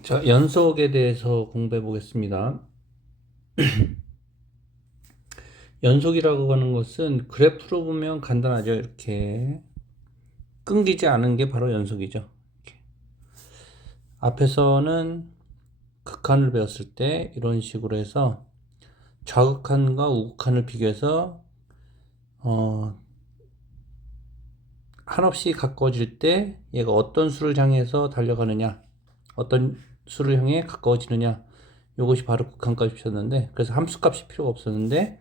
자, 연속에 대해서 공부해 보겠습니다. 연속이라고 하는 것은 그래프로 보면 간단하죠. 이렇게 끊기지 않은 게 바로 연속이죠. 이렇게. 앞에서는 극한을 배웠을 때 이런 식으로 해서 좌극한과 우극한을 비교해서 한없이 가까워질 때 얘가 어떤 수를 향해서 달려가느냐, 어떤 수를 향해 가까워지느냐, 이것이 바로 극한값이었는데, 그래서 함수값이 필요가 없었는데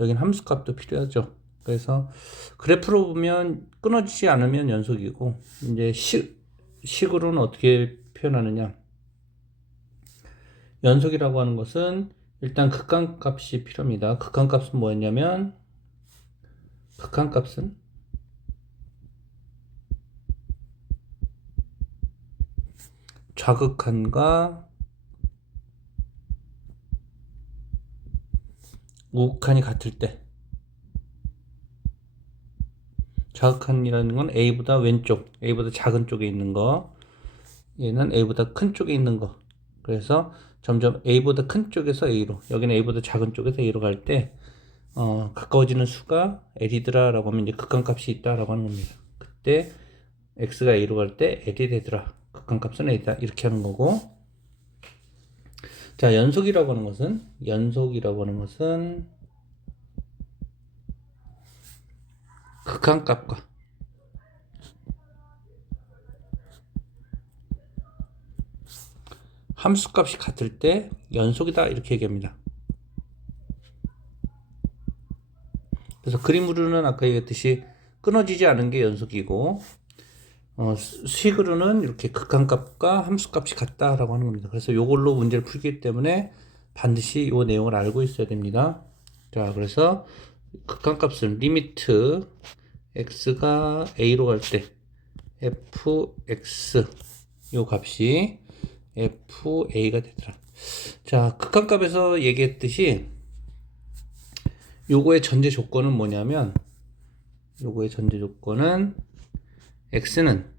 여긴 함수값도 필요하죠. 그래서 그래프로 보면 끊어지지 않으면 연속이고, 이제 식으로는 어떻게 표현하느냐. 연속이라고 하는 것은 일단 극한값이 필요합니다. 극한값은 뭐였냐면, 극한값은 좌극한과 우극한이 같을 때, 좌극한이라는 건 A보다 왼쪽, A보다 작은 쪽에 있는 거, 얘는 A보다 큰 쪽에 있는 거. 그래서 점점 A보다 큰 쪽에서 A로, 여기는 A보다 작은 쪽에서 A로 갈 때, 가까워지는 수가 L이더라 라고 하면 이제 극한값이 있다 라고 하는 겁니다. 그때 X가 A로 갈 때 L이 되더라. 극한값은 A다. 이렇게 하는 거고. 자, 연속이라고 하는 것은 극한값과 함수값이 같을 때 연속이다. 이렇게 얘기합니다. 그래서 그림으로는 아까 얘기했듯이 끊어지지 않은 게 연속이고, 식으로는 이렇게 극한값과 함수값이 같다라고 하는 겁니다. 그래서 이걸로 문제를 풀기 때문에 반드시 이 내용을 알고 있어야 됩니다. 자, 그래서 극한값은 리미트 x가 a로 갈 때 fx 요 값이 fa가 되더라. 자, 극한값에서 얘기했듯이 요거의 전제 조건은 뭐냐면, 요거의 전제 조건은 x는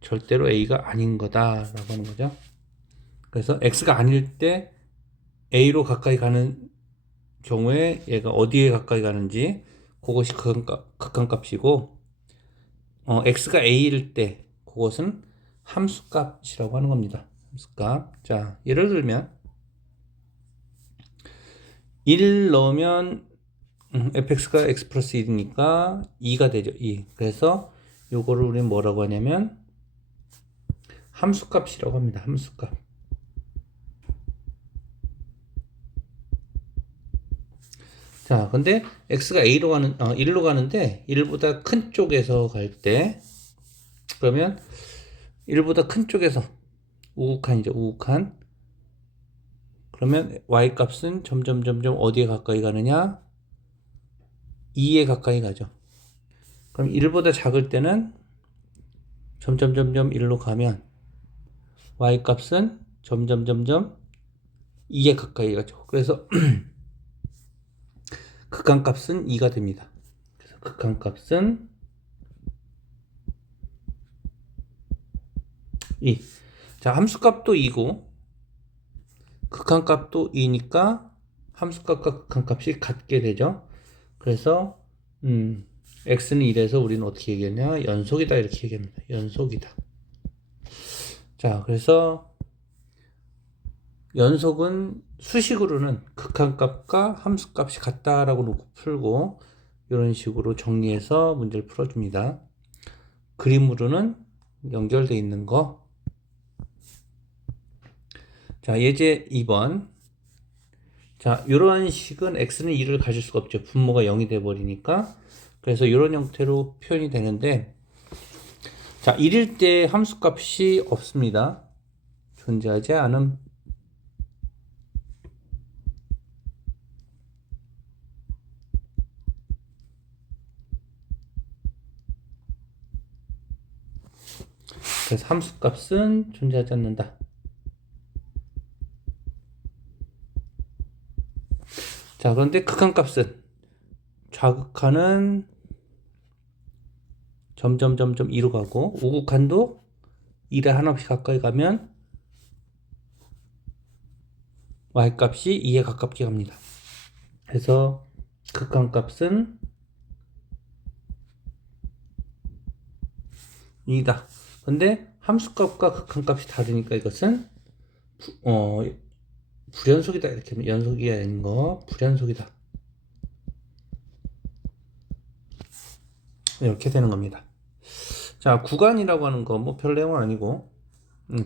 절대로 a가 아닌 거다라고 하는 거죠. 그래서 x가 아닐 때 a로 가까이 가는 경우에 얘가 어디에 가까이 가는지 그것이 극한값이고, x가 a일 때 그것은 함수값이라고 하는 겁니다. 함수값. 자, 예를 들면 1 넣으면 fx가 x 플러스 1이니까 2가 되죠. 2. 그래서 요거를 우리는 뭐라고 하냐면 함수값이라고 합니다. 함수값. 자, 근데 x가 a로 가는 1로 가는데 1보다 큰 쪽에서 갈 때, 그러면 1보다 큰 쪽에서 우극한이죠. 우극한. 그러면 y 값은 점점 어디에 가까이 가느냐? 2에 가까이 가죠. 그럼 1보다 작을 때는 점점 1로 가면 y 값은 점점 2에 가까이 가죠. 그래서 극한값은 2가 됩니다. 그래서 극한값은 2. 자, 함수값도 2고 극한값도 2니까 함수값과 극한값이 같게 되죠. 그래서 x는 1에서 우리는 어떻게 얘기했냐? 연속이다 이렇게 얘기합니다. 연속이다. 자, 그래서 연속은 수식으로는 극한값과 함수값이 같다라고 놓고 풀고, 이런 식으로 정리해서 문제를 풀어줍니다. 그림으로는 연결되어 있는 거. 자, 예제 2번. 자, 이러한 식은 x는 2를 가질 수가 없죠. 분모가 0이 돼버리니까. 그래서 이런 형태로 표현이 되는데, 자, 1일 때 함수값이 없습니다. 존재하지 않음. 그래서 함수값은 존재하지 않는다. 자, 그런데 극한값은, 좌극한은 점점 2로 가고 우극한도 1에 한없이 가까이 가면 y값이 2에 가깝게 갑니다. 그래서 극한값은 2다. 근데 함수값과 극한값이 다르니까 이것은 불연속이다. 이렇게 하면 연속이 아닌 거 불연속이다. 이렇게 되는 겁니다. 자, 구간이라고 하는 거 뭐 별 내용은 아니고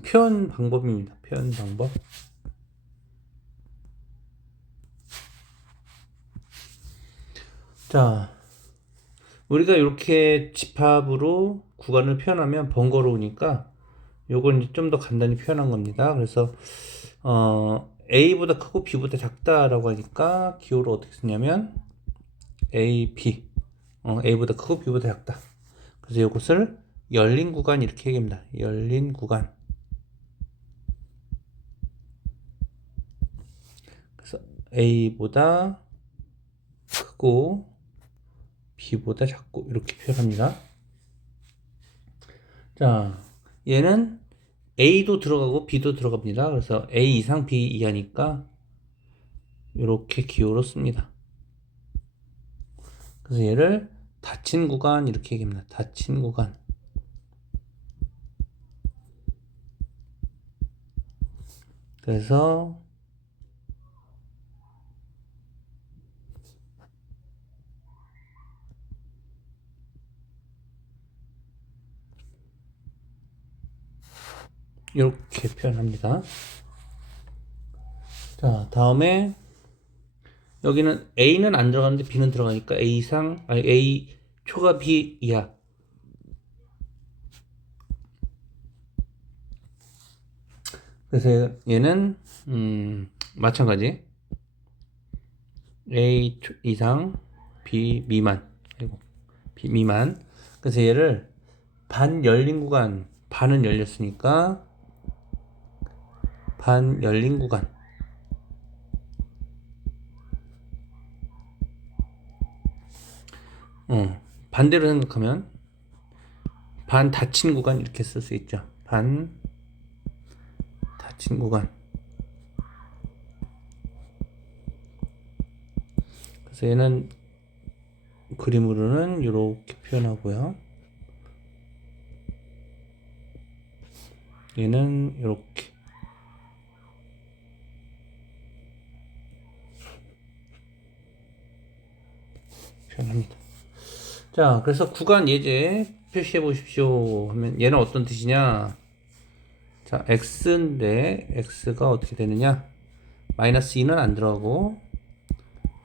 표현 방법입니다. 표현 방법. 자, 우리가 이렇게 집합으로 구간을 표현하면 번거로우니까 요걸 좀 더 간단히 표현한 겁니다. 그래서 A보다 크고 B보다 작다라고 하니까 기호를 어떻게 쓰냐면 A, B. A보다 크고 B보다 작다. 그래서 이것을 열린 구간 이렇게 얘기합니다. 열린 구간. 그래서 A보다 크고 B보다 작고 이렇게 표현합니다. 자, 얘는 A도 들어가고 B도 들어갑니다. 그래서 A 이상 B 이하니까 이렇게 기호로 씁니다. 그래서 얘를 닫힌 구간 이렇게 얘기합니다. 닫힌 구간. 그래서 이렇게 표현합니다. 자, 다음에 여기는 A는 안 들어가는데 B는 들어가니까 A 이상, 아니 A 초과 B 이하. 그래서 얘는 마찬가지 A 이상 B 미만. 아이고, B 미만. 그래서 얘를 반 열린 구간, 반은 열렸으니까 반 열린 구간. 반대로 생각하면 반 닫힌 구간 이렇게 쓸 수 있죠. 반 닫힌 구간. 그래서 얘는 그림으로는 이렇게 표현하고요. 얘는 이렇게 표현합니다. 자, 그래서 구간 예제 표시해 보십시오 하면 얘는 어떤 뜻이냐? 자, x인데 x가 어떻게 되느냐? 마이너스 2는 안 들어가고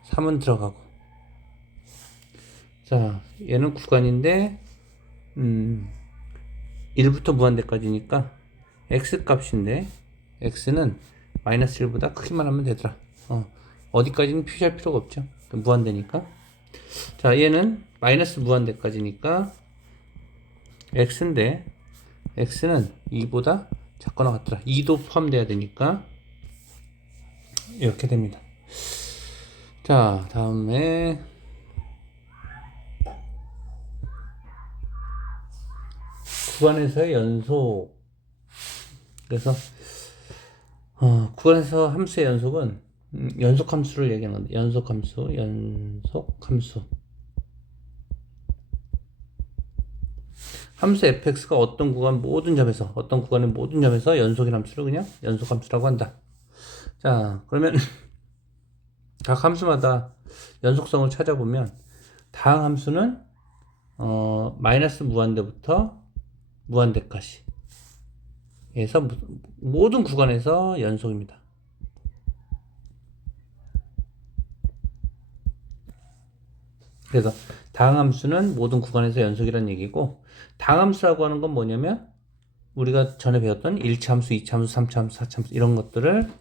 3은 들어가고. 자, 얘는 구간인데 1부터 무한대까지니까 x 값인데 x는 마이너스 1보다 크기만 하면 되더라. 어디까지는 표시할 필요가 없죠. 무한대니까. 자, 얘는 마이너스 무한대까지니까 x인데 x는 2보다 작거나 같더라. 2도 포함돼야 되니까 이렇게 됩니다. 자, 다음에 구간에서의 연속. 그래서 구간에서 함수의 연속은 연속 함수를 얘기하는 건데, 연속 함수. 함수 fx가 어떤 구간의 모든 점에서 연속인 함수를 그냥 연속 함수라고 한다. 자, 그러면 각 함수마다 연속성을 찾아보면 다항 함수는 마이너스 무한대부터 무한대까지 해서 모든 구간에서 연속입니다. 그래서 다항함수는 모든 구간에서 연속이라는 얘기고, 다항함수라고 하는 건 뭐냐면 우리가 전에 배웠던 1차함수, 2차함수, 3차함수, 4차함수 이런 것들을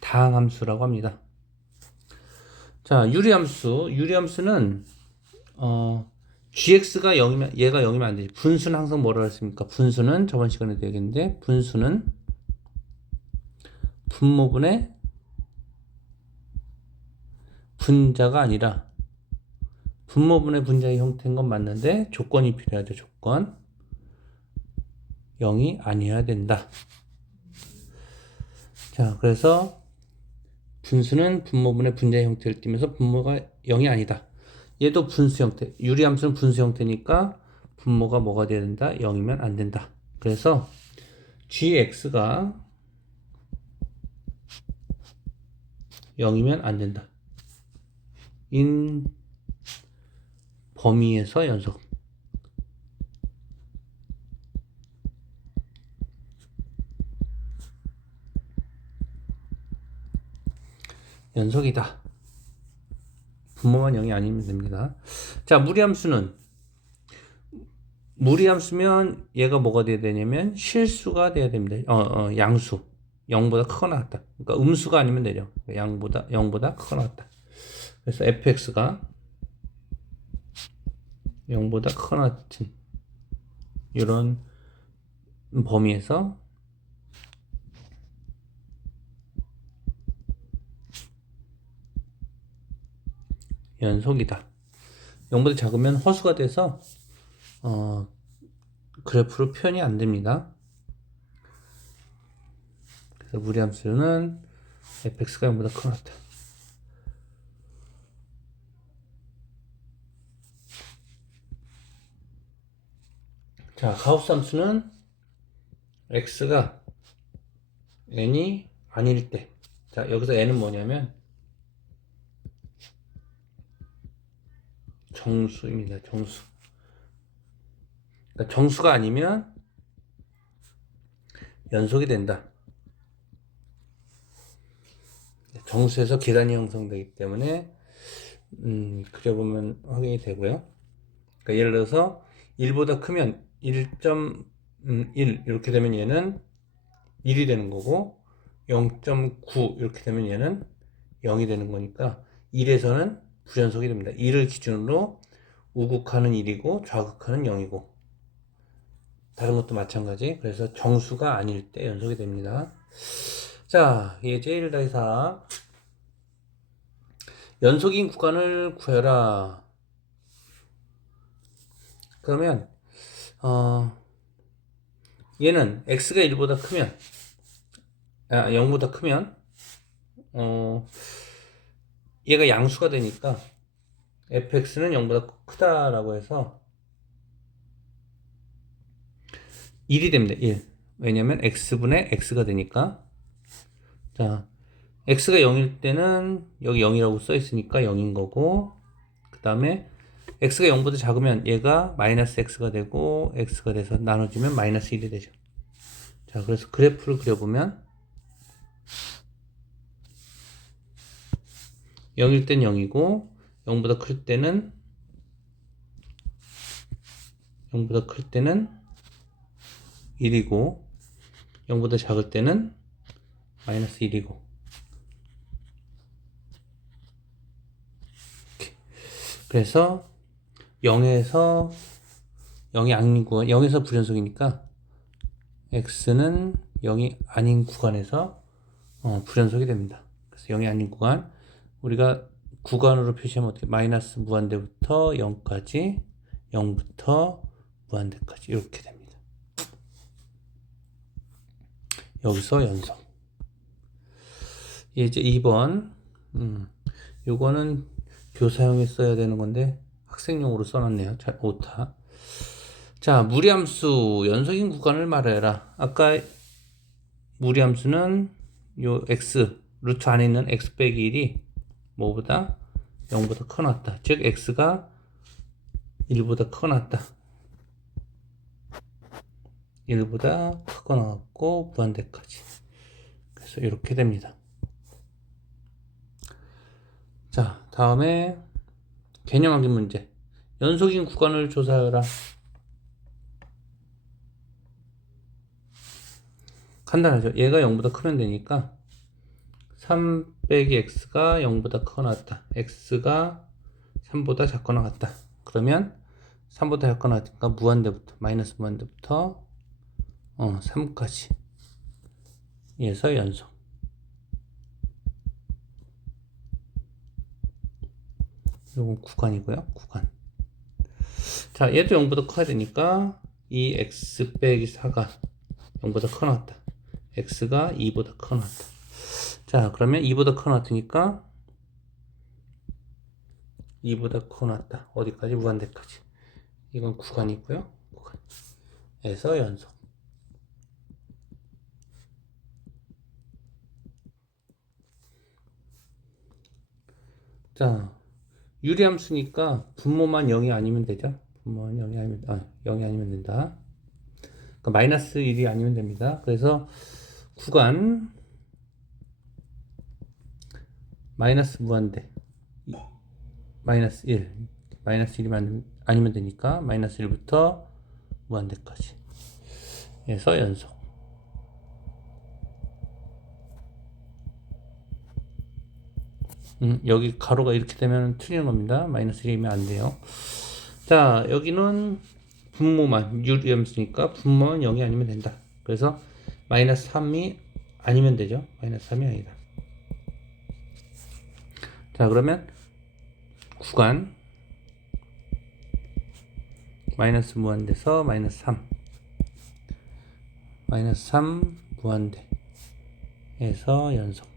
다항함수라고 합니다. 자, 유리함수는 gx가 0이면 얘가 0이면 안 되지. 분수는 항상 뭐라 했습니까? 분수는 저번 시간에도 얘기했는데 분수는 분모분의 분자가 아니라 분모분의 분자의 형태인 건 맞는데 조건이 필요하죠. 조건 0이 아니어야 된다. 자, 그래서 분수는 분모분의 분자 형태를 띠면서 분모가 0이 아니다. 얘도 분수 형태. 유리함수는 분수 형태니까 분모가 뭐가 돼야 된다? 0이면 안 된다. 그래서 gx가 0이면 안 된다. 인 범위에서 연속. 연속이다. 분모만 0이 아니면 됩니다. 자, 무리함수면 얘가 뭐가 돼야 되냐면 실수가 돼야 됩니다. 양수. 0보다 크거나 같다. 그러니까 음수가 아니면 되죠. 0보다 크거나 같다. 그래서 fx가 0보다 크거나 같은 이런 범위에서 연속이다. 0보다 작으면 허수가 돼서 그래프로 표현이 안 됩니다. 그래서 무리함수는 fx가 0보다 크거나 같다. 자, 가우스 함수는 x가 n이 아닐 때. 자, 여기서 n은 뭐냐면 정수입니다. 정수. 그러니까 정수가 아니면 연속이 된다. 정수에서 계단이 형성되기 때문에 그려보면 확인이 되고요. 그러니까 예를 들어서 1보다 크면 1.1 이렇게 되면 얘는 1이 되는 거고 0.9 이렇게 되면 얘는 0이 되는 거니까 1에서는 불연속이 됩니다. 1을 기준으로 우극하는 1이고 좌극하는 0이고 다른 것도 마찬가지. 그래서 정수가 아닐 때 연속이 됩니다. 자, 예제 1-4 연속인 구간을 구해라. 그러면 얘는 x가 1보다 크면 0보다 크면 얘가 양수가 되니까 fx는 0보다 크다라고 해서 1이 됩니다. 1. 왜냐면 x분의 x가 되니까. 자, x가 0일 때는 여기 0이라고 써 있으니까 0인 거고, 그 다음에 x가 0보다 작으면 얘가 마이너스 x가 되고 x가 돼서 나눠지면 마이너스 1이 되죠. 자, 그래서 그래프를 그려보면 0일 땐 0이고 0보다 클 때는 1이고 0보다 작을 때는 마이너스 1이고 그래서 0에서 0이 아닌 구간 0에서 불연속이니까 x는 0이 아닌 구간에서 불연속이 됩니다. 그래서 0이 아닌 구간 우리가 구간으로 표시하면 어떻게 마이너스 무한대부터 0까지 0부터 무한대까지 이렇게 됩니다. 여기서 연속. 이제 2번 요거는 교사용에 써야 되는 건데 학생용으로 써놨네요. 자, 오타. 자, 무리함수 연속인 구간을 말해라. 아까 무리함수는 요 x 루트 안에 있는 x 빼기 1이 뭐보다 0보다 커놨다. 즉 x가 1보다 커놨다. 1보다 크거나 같고 무한대까지. 그래서 이렇게 됩니다. 자, 다음에 개념 암기 문제. 연속인 구간을 조사하라. 간단하죠. 얘가 0보다 크면 되니까 3 빼기 x가 0보다 크거나 같다. x가 3보다 작거나 같다. 그러면 3보다 작거나 같으니까 무한대부터 마이너스 무한대부터 3까지 에서 연속. 요건 구간이고요. 구간. 자, 얘도 0보다 커야 되니까 이 x 빼기 4가 0보다 커 나왔다. x가 2보다 커 나왔다. 자, 그러면 2보다 커 놨으니까 2보다 커 놨다. 어디까지? 무한대까지. 이건 구간이고요. 구간에서 연속. 자, 유리함수니까 분모만 0이 아니면 되죠. 분모만 0이 아니면 된다. 그러니까 마이너스 1이 아니면 됩니다. 그래서 구간 마이너스 무한대 마이너스 1 마이너스 1이 아니면 되니까 마이너스 1부터 무한대까지 해서 연속. 여기 가로가 이렇게 되면 틀리는 겁니다. 마이너스 1이면 안 돼요. 자, 여기는 분모만 유리함수니까 분모만 0이 아니면 된다. 그래서 마이너스 3이 아니면 되죠. 마이너스 3이 아니다. 자, 그러면 구간 마이너스 무한대에서 마이너스 3 마이너스 3 무한대에서 연속.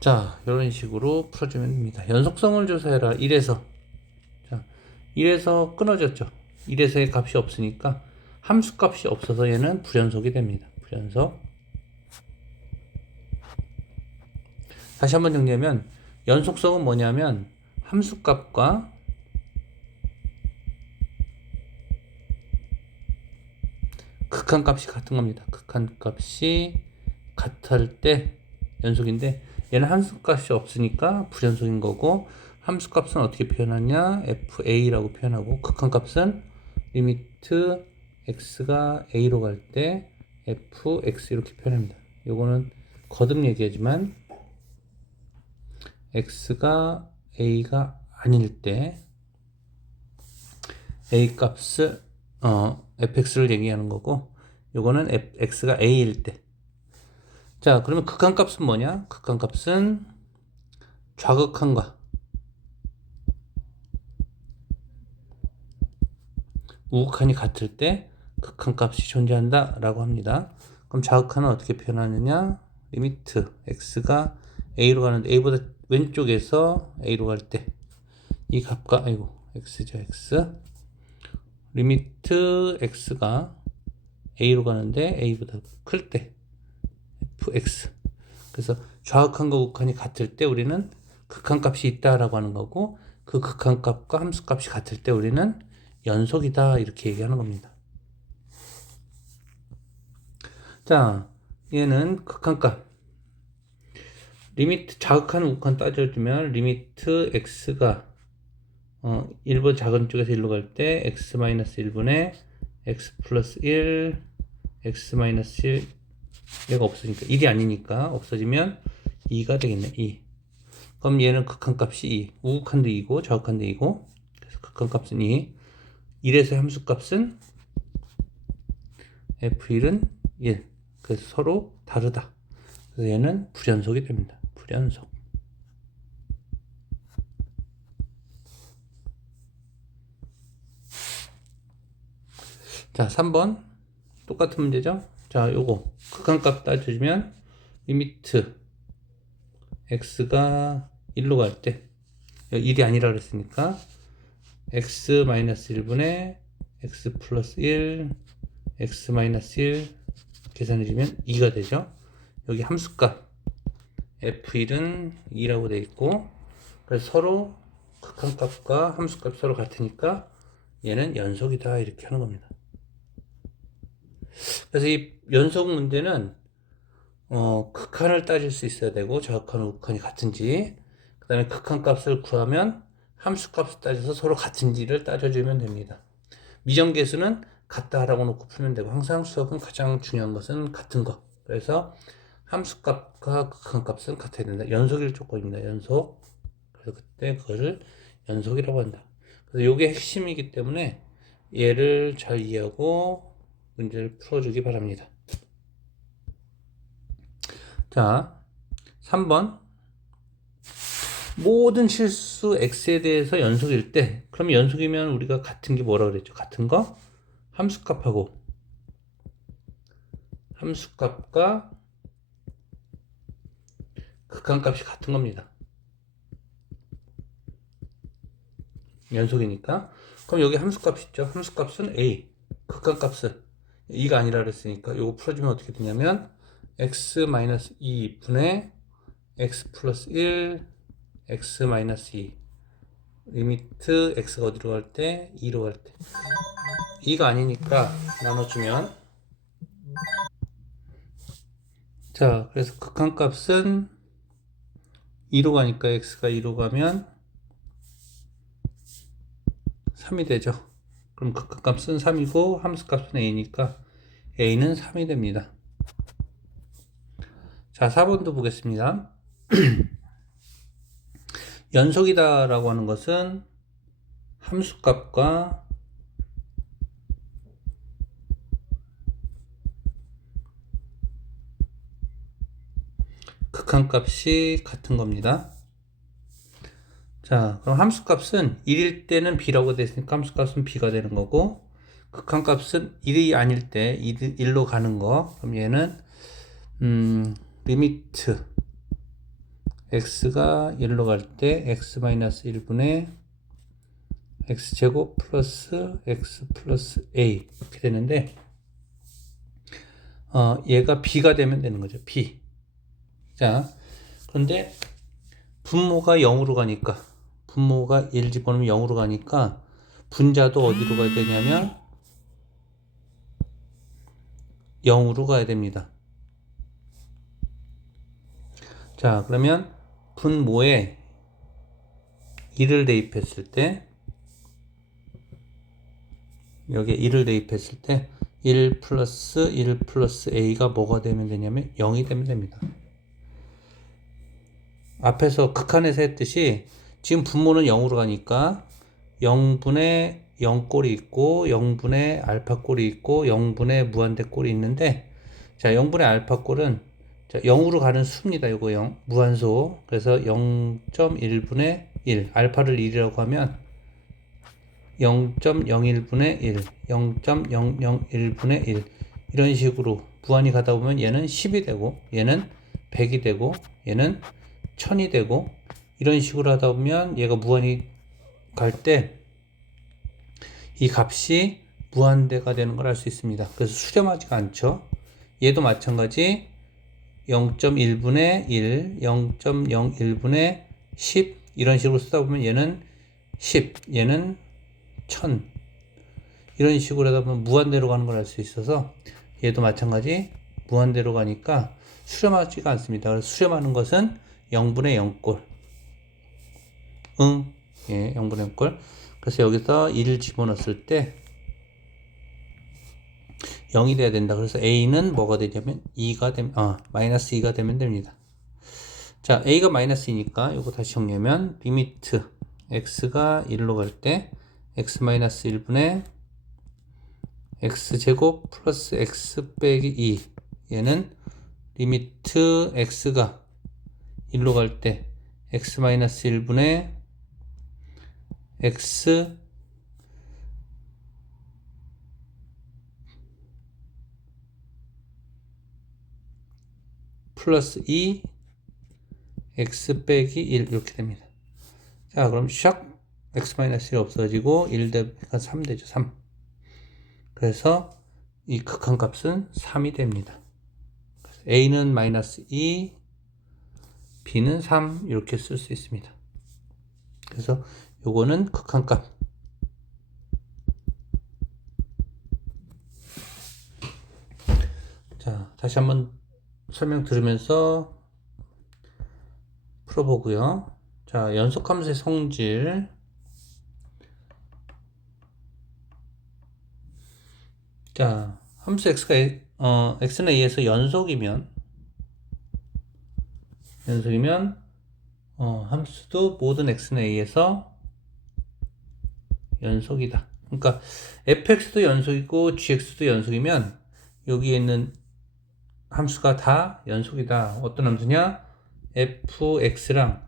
자, 이런 식으로 풀어주면 됩니다. 연속성을 조사해라. 1에서. 자, 1에서 끊어졌죠. 1에서의 값이 없으니까 함수 값이 없어서 얘는 불연속이 됩니다. 불연속. 다시 한번 정리하면 연속성은 뭐냐면 함수 값과 극한 값이 같은 겁니다. 극한 값이 같을 때 연속인데 얘는 함수 값이 없으니까 불연속인 거고, 함수 값은 어떻게 표현하냐? fa라고 표현하고, 극한 값은 리미트 x가 a로 갈 때 fx 이렇게 표현합니다. 요거는 거듭 얘기하지만 x가 a가 아닐 때 a 값을 fx를 얘기하는 거고, 요거는 x가 a일 때. 자, 그러면 극한값은 뭐냐? 극한값은 좌극한과 우극한이 같을 때 극한값이 존재한다 라고 합니다. 그럼 좌극한은 어떻게 표현하느냐? 리미트 x가 a로 가는데 a보다 왼쪽에서 a로 갈 때 이 값과 x죠, x. 리미트 x가 a로 가는데 a보다 클 때 fx. 그래서 좌극한과 우극한이 같을 때 우리는 극한값이 있다라고 하는 거고, 그 극한값과 함수값이 같을 때 우리는 연속이다 이렇게 얘기하는 겁니다. 자, 얘는 극한값 리미트 좌극한 우극한 따져주면 리미트 x가 1번 작은 쪽에서 1로 갈 때 x-1분의 x 플러스 1 x-1 얘가 없으니까 1이 아니니까 없어지면 2가 되겠네. 2. 그럼 얘는 극한값이 2, 우극한도 2고 좌극한도 2고, 그래서 극한값은 2. 1에서의 함수값은 f1은 1. 그래서 서로 다르다. 그래서 얘는 불연속이 됩니다. 불연속. 자, 3번 똑같은 문제죠. 자, 요거 극한값 따져주면 리미트 x가 1로 갈 때 1이 아니라 그랬으니까 x-1분의 x 플러스 1 x-1 계산해주면 2가 되죠. 여기 함수값 f1은 2라고 되어 있고, 그래서 서로 극한값과 함수값이 서로 같으니까 얘는 연속이다 이렇게 하는 겁니다. 그래서 이 연속 문제는 극한을 따질 수 있어야 되고, 좌극한 우극한이 같은지, 그 다음에 극한값을 구하면 함수값을 따져서 서로 같은지를 따져주면 됩니다. 미정계수는 같다라고 놓고 풀면 되고, 항상 수학은 가장 중요한 것은 같은 것. 그래서 함수값과 극한값은 같아야 된다. 연속일 조건입니다. 연속. 그래서 그때 그것을 연속이라고 한다. 그래서 이게 핵심이기 때문에 얘를 잘 이해하고 문제를 풀어주기 바랍니다. 자, 3번. 모든 실수 x에 대해서 연속일 때, 그럼 연속이면 우리가 같은 게 뭐라 그랬죠? 같은 거? 함수값하고 함수값과 극한값이 같은 겁니다. 연속이니까. 그럼 여기 함수값 있죠? 함수값은 a, 극한값은 2가 아니라 그랬으니까 이거 풀어주면 어떻게 되냐면 x-2분의 x 플러스 1 x 마이너스 2 리미트 x가 어디로 갈 때? 2로 갈 때 2가 아니니까 나눠주면 자 그래서 극한값은 2로 가니까 x가 2로 가면 3이 되죠. 그럼 극한값은 3이고 함수값은 a니까 a는 3이 됩니다. 자 4번도 보겠습니다. 연속이다 라고 하는 것은 함수값과 극한값이 같은 겁니다. 자, 그럼 함수값은 1일 때는 b라고 되어 있으니까 함수값은 b가 되는 거고, 극한값은 1이 아닐 때 1로 가는 거. 그럼 얘는 리미트 x가 1로 갈 때 x-1분의 x제곱 플러스 x 플러스 a 이렇게 되는데 얘가 b가 되면 되는 거죠. b. 자, 그런데 분모가 0으로 가니까 분모가 1 집어넣으면 0으로 가니까 분자도 어디로 가야 되냐면 0으로 가야 됩니다. 자, 그러면 분모에 1을 대입했을 때 여기에 1을 대입했을 때 1 플러스 a가 뭐가 되면 되냐면 0이 되면 됩니다. 앞에서 극한에서 했듯이 지금 분모는 0으로 가니까 0분의 0꼴이 있고 0분의 알파꼴이 있고 0분의 무한대꼴이 있는데 자 0분의 알파꼴은 자, 0으로 가는 수입니다. 이거 0 무한소. 그래서 0.1분의 1 알파를 1이라고 하면 0.01분의 1 0.001분의 1 이런 식으로 무한히 가다 보면 얘는 10이 되고 얘는 100이 되고 얘는 1000이 되고 이런 식으로 하다 보면 얘가 무한히 갈 때 이 값이 무한대가 되는 걸 알 수 있습니다. 그래서 수렴하지가 않죠. 얘도 마찬가지 0.1분의 1, 0.01분의 10 이런 식으로 쓰다 보면 얘는 10, 얘는 1000 이런 식으로 하다 보면 무한대로 가는 걸 알 수 있어서 얘도 마찬가지 무한대로 가니까 수렴하지가 않습니다. 그래서 수렴하는 것은 0분의 0꼴 예, 0분의 0꼴 그래서 여기서 1을 집어넣었을 때 0이 돼야 된다. 그래서 a는 뭐가 되냐면 2가 되면 마이너스 2가 되면 됩니다. 자, a가 마이너스 2니까 이거 다시 정리하면 리미트 x가 1로 갈 때 x 마이너스 1분의 x제곱 플러스 x 빼기 2 얘는 리미트 x가 1로 갈 때 x 마이너스 1분의 x 플러스 2 x 빼기 1 이렇게 됩니다. 자 그럼 샥 x 마이너스 1 없어지고 1 대가 3 되죠. 3 그래서 이 극한값은 3이 됩니다. a는 마이너스 2 b는 3 이렇게 쓸 수 있습니다. 그래서 요거는 극한값 자 다시 한번 설명 들으면서 풀어보고요. 자 연속함수의 성질 자 함수 x가 x는 a에서 연속이면 함수도 모든 x는 a에서 연속이다. 그러니까 fx도 연속이고 gx도 연속이면 여기에 있는 함수가 다 연속이다. 어떤 함수냐? fx랑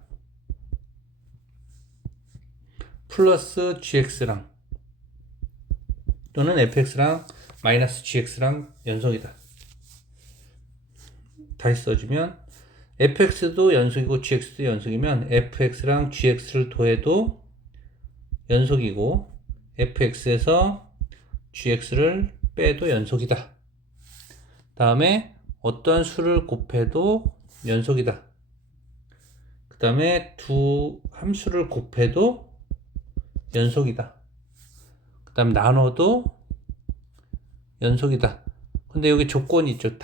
플러스 gx랑 또는 fx랑 마이너스 gx랑 연속이다. 다시 써주면 fx도 연속이고 gx도 연속이면 fx랑 gx를 더해도 연속이고 fx에서 gx를 빼도 연속이다. 다음에 어떠한 수를 곱해도 연속이다. 그 다음에 두 함수를 곱해도 연속이다. 그 다음 나눠도 연속이다. 근데 여기 조건이 있죠.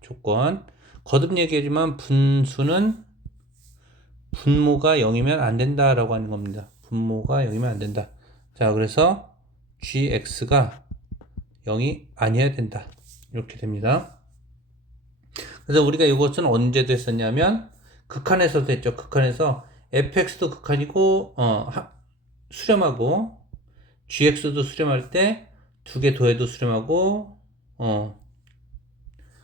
조건. 거듭 얘기하지만 분수는 분모가 0이면 안 된다 라고 하는 겁니다. 분모가 0이면 안 된다. 자, 그래서 gx가 0이 아니어야 된다. 이렇게 됩니다. 그래서 우리가 이것은 언제도 했었냐면 극한에서도 했죠. 극한에서 fx도 극한이고 수렴하고 gx도 수렴할 때 두 개 더해도 수렴하고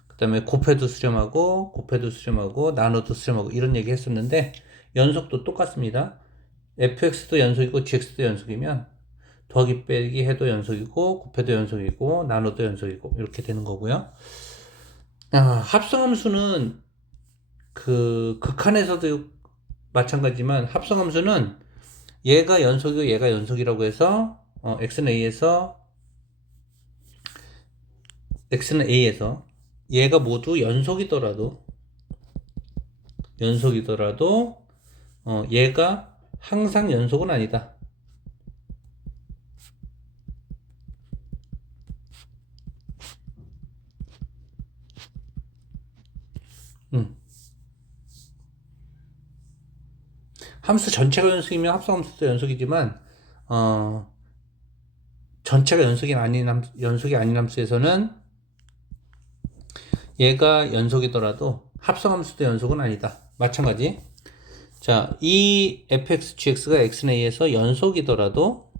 그 다음에 곱해도 수렴하고 나눠도 수렴하고 이런 얘기 했었는데 연속도 똑같습니다. fx도 연속이고 gx도 연속이면 더하기 빼기 해도 연속이고 곱해도 연속이고 나눠도 연속이고 이렇게 되는 거고요. 합성함수는 그 극한에서도 마찬가지지만 합성함수는 얘가 연속이고 얘가 연속이라고 해서 x는 a에서 얘가 모두 연속이더라도 얘가 항상 연속은 아니다. 함수 전체가 연속이면 합성함수도 연속이지만 전체가 연속이 아닌 함수에서는 얘가 연속이더라도 합성함수도 연속은 아니다. 마찬가지. 자, 이 fx, gx가 x는 a에서 연속이더라도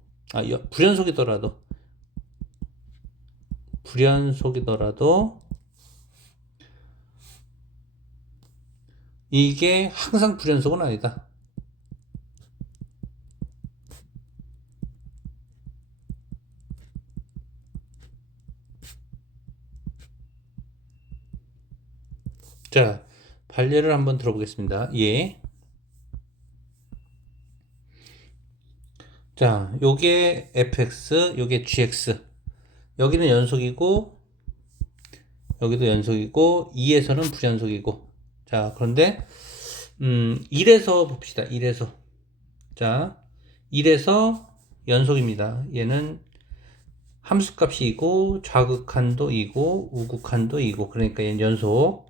불연속이더라도 이게 항상 불연속은 아니다. 자, 발례를 한번 들어보겠습니다. 예. 자, 요게 fx, 요게 gx. 여기는 연속이고, 여기도 연속이고, 2에서는 불연속이고. 자, 그런데, 1에서 봅시다. 1에서. 자, 1에서 연속입니다. 얘는 함수값이 이고, 좌극한도 이고, 우극한도 이고. 그러니까 얘는 연속.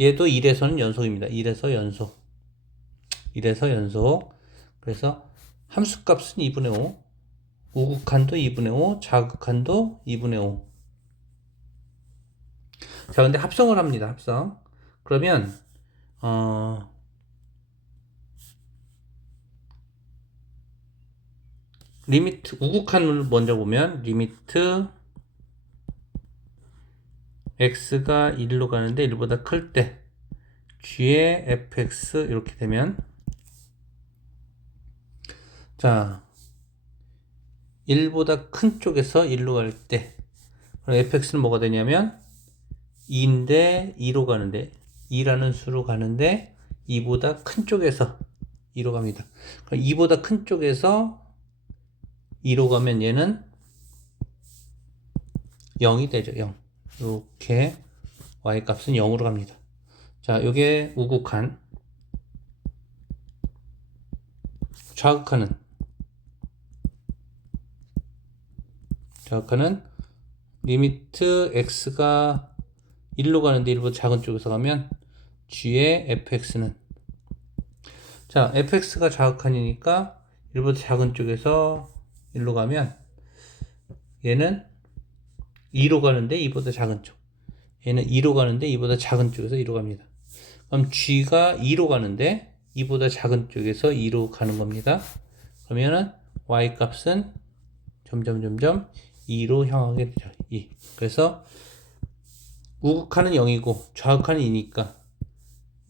얘도 1에서는 연속입니다. 1에서 연속. 그래서 함수값은 2분의 5, 우극한도 2분의 5, 좌극한도 2분의 5. 자, 근데 합성을 합니다. 합성. 그러면 리미트 우극한을 먼저 보면 리미트 x가 1로 가는데 1보다 클 때 g의 fx 이렇게 되면 자 1보다 큰 쪽에서 1로 갈 때 fx는 뭐가 되냐면 2인데 2로 가는데 2라는 수로 가는데 2보다 큰 쪽에서 2로 갑니다. 2보다 큰 쪽에서 2로 가면 얘는 0이 되죠. 0. 이렇게 y 값은 0으로 갑니다. 자, 요게 우극한. 좌극한은 리미트 x가 1로 가는데 1보다 작은 쪽에서 가면 g의 fx는 자, fx가 좌극한이니까 1보다 작은 쪽에서 1로 가면 얘는 2로 가는데 2보다 작은 쪽. 얘는 2로 가는데 2보다 작은 쪽에서 2로 갑니다. 그럼 g가 2로 가는데 2보다 작은 쪽에서 2로 가는 겁니다. 그러면은 y 값은 점점 2로 향하게 되죠. 2. 그래서 우극한은 0이고 좌극한은 2니까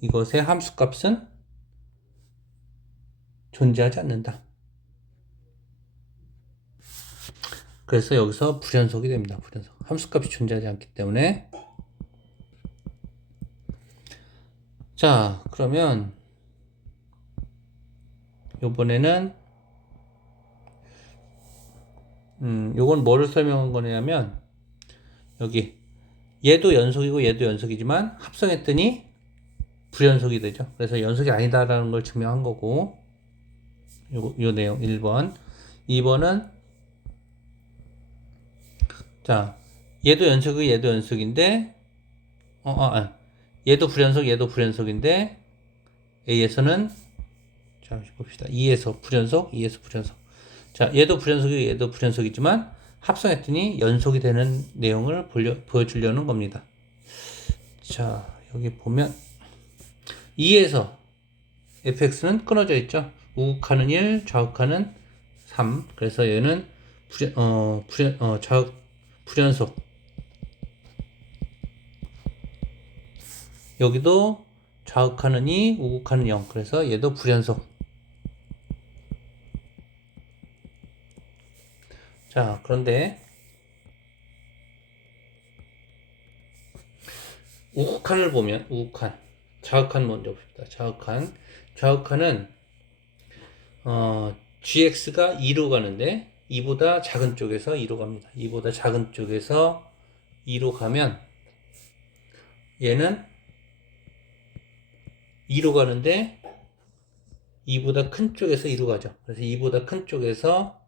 이것의 함수 값은 존재하지 않는다. 그래서 여기서 불연속이 됩니다. 불연속. 함수값이 존재하지 않기 때문에. 자, 그러면 요번에는 요건 뭐를 설명한 거냐면 여기 얘도 연속이고 얘도 연속이지만 합성했더니 불연속이 되죠. 그래서 연속이 아니다라는 걸 증명한 거고, 요 내용 1번. 2번은 자, 얘도 연속이고 얘도 연속인데 얘도 불연속 얘도 불연속인데 A에서는 잠시 봅시다. 2에서 불연속 2에서 불연속. 자, 얘도 불연속이고 얘도 불연속이지만 합성했더니 연속이 되는 내용을 보여주려는 겁니다. 자, 여기 보면 2에서 fx는 끊어져 있죠. 우극하는 1, 좌극하는 3. 그래서 얘는 불연속. 여기도 좌극하는 2, 우극하는 0. 그래서 얘도 불연속. 자, 그런데 우극한을 보면 우극한, 좌극한 먼저 봅시다. 좌극한은 gx가 2로 가는데 2보다 작은 쪽에서 2로 갑니다. 2보다 작은 쪽에서 2로 가면 얘는 2로 가는데 2보다 큰 쪽에서 2로 가죠. 그래서 2보다 큰 쪽에서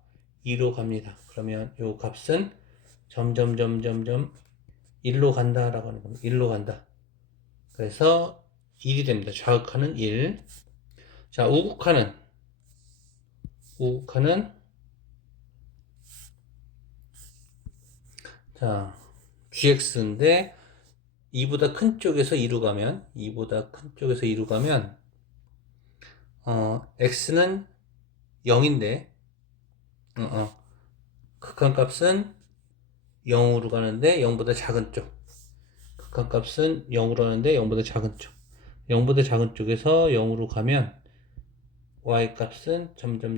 2로 갑니다. 그러면 요 값은 점점 1로 간다라고 하는 겁니다. 1로 간다. 그래서 1이 됩니다. 좌극하는 1. 자, 우극하는 자, gx인데 2보다 큰 쪽에서 2로 가면 x는 0인데 극한값은 0으로 가는데 0보다 작은 쪽. 극한값은 0으로 가는데 0보다 작은 쪽. 0보다 작은 쪽에서 0으로 가면 y값은 점점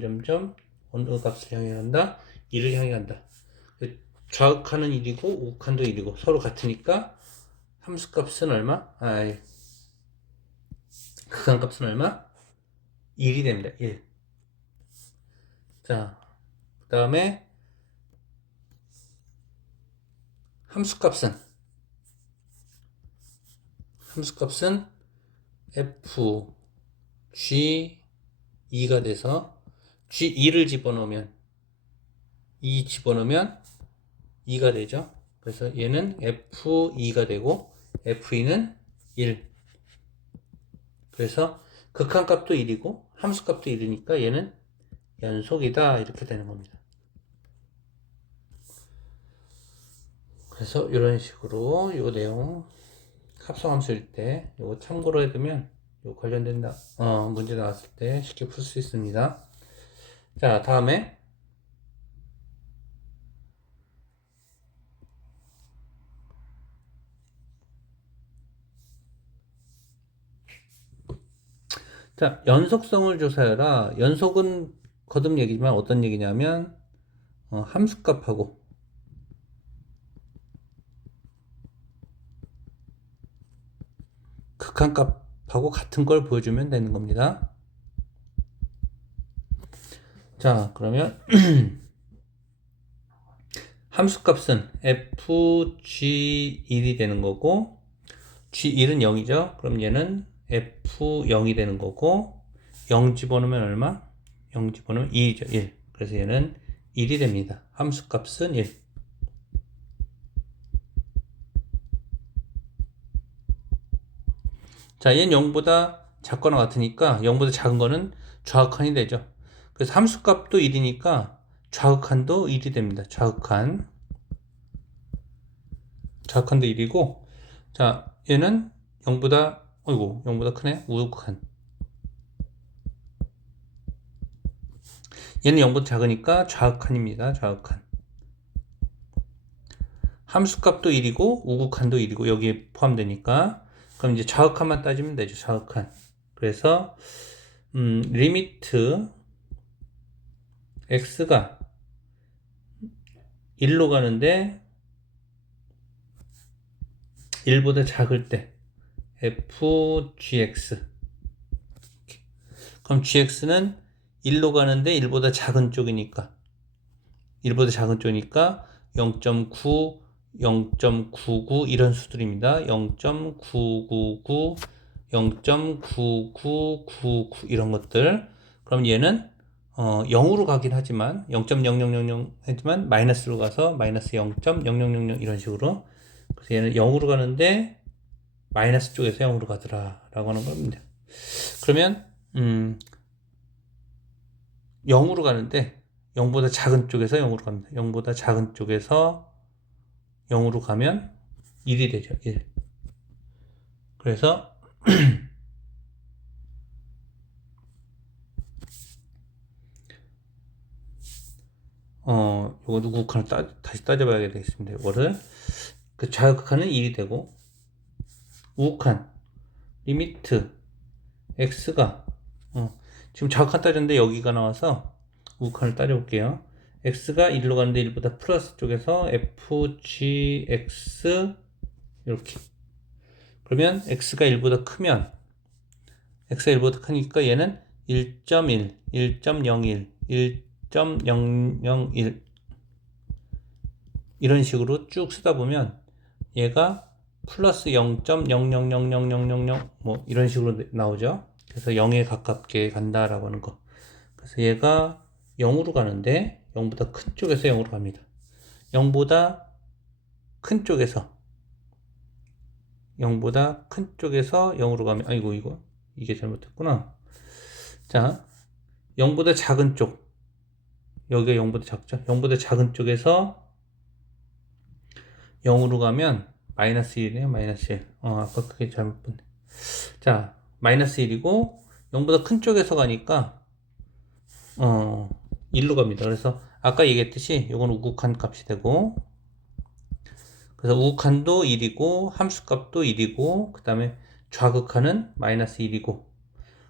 어느 값을 향해 간다? 1을 향해 간다. 좌극한은 1이고 우극한도 1이고 서로 같으니까 함수값은 얼마? 극한값은 얼마? 1이 됩니다. 1. 자, 그 다음에 함수값은 f g 2가 돼서 g2를 집어넣으면 2가 되죠. 그래서 얘는 f2가 되고 f2는 1. 그래서 극한값도 1이고 함수값도 1이니까 얘는 연속이다 이렇게 되는 겁니다. 그래서 이런 식으로 이 내용 합성함수일 때 이거 참고로 해두면 요 관련된 문제 나왔을 때 쉽게 풀 수 있습니다. 자, 다음에 자, 연속성을 조사해라. 연속은 거듭 얘기지만 어떤 얘기냐면 함수값하고 극한값하고 같은 걸 보여주면 되는 겁니다. 자, 그러면 함수값은 fg1이 되는 거고 g1은 0이죠. 그럼 얘는 f0이 되는 거고 0 집어넣으면 얼마? 0 집어넣으면 2죠. 1. 그래서 얘는 1이 됩니다. 함수값은 1. 자, 얘는 0보다 작거나 같으니까 0보다 작은 거는 좌극한이 되죠. 그래서 함수값도 1이니까 좌극한도 1이 됩니다. 좌극한도 1이고 자, 얘는 0보다 크네. 우극한. 얘는 0보다 작으니까 좌극한입니다. 좌극한. 함수값도 1이고 우극한도 1이고 여기에 포함되니까 그럼 이제 좌극한만 따지면 되죠. 좌극한. 그래서 리미트 x가 1로 가는데 1보다 작을 때 fgx. 그럼 gx는 1로 가는데 1보다 작은 쪽이니까 0.9, 0.99 이런 수들입니다. 0.999, 0.9999 이런 것들. 그럼 얘는 0으로 가긴 하지만 0.0000 하지만 마이너스로 가서 마이너스 0.0000 이런 식으로. 그래서 얘는 0으로 가는데 마이너스 쪽에서 0으로 가더라 라고 하는 겁니다. 그러면 0으로 가는데 0보다 작은 쪽에서 0으로 갑니다. 0보다 작은 쪽에서 0으로 가면 1이 되죠. 1. 그래서 요거 우극한을 다시 따져봐야 되겠습니다. 이거를 그 좌극한은 1이 되고 우극한 리미트 x가 지금 좌극한 따졌는데 여기가 나와서 우극한을 따져볼게요. x가 1로 가는데 1보다 플러스 쪽에서 fgx 이렇게. 그러면 x가 1보다 크면 x가 1보다 크니까 얘는 1.1, 1.01, 1.001 이런 식으로 쭉 쓰다 보면 얘가 플러스 0.000000 뭐 이런 식으로 나오죠. 그래서 0에 가깝게 간다라고 하는 거. 그래서 얘가 0으로 가는데 0보다 큰 쪽에서 0으로 갑니다. 0보다 큰 쪽에서 0으로 가면 아이고 이게 잘못됐구나. 자, 0보다 작은 쪽 여기가 0보다 작죠. 0보다 작은 쪽에서 0으로 가면 마이너스 1이네요. 마이너스 1. 아까 그게 잘못 봤네. 자, 마이너스 1이고 0보다 큰 쪽에서 가니까 1로 갑니다. 그래서 아까 얘기했듯이 이건 우극한 값이 되고, 그래서 우극한도 1이고 함수값도 1이고 그 다음에 좌극한은 마이너스 1이고,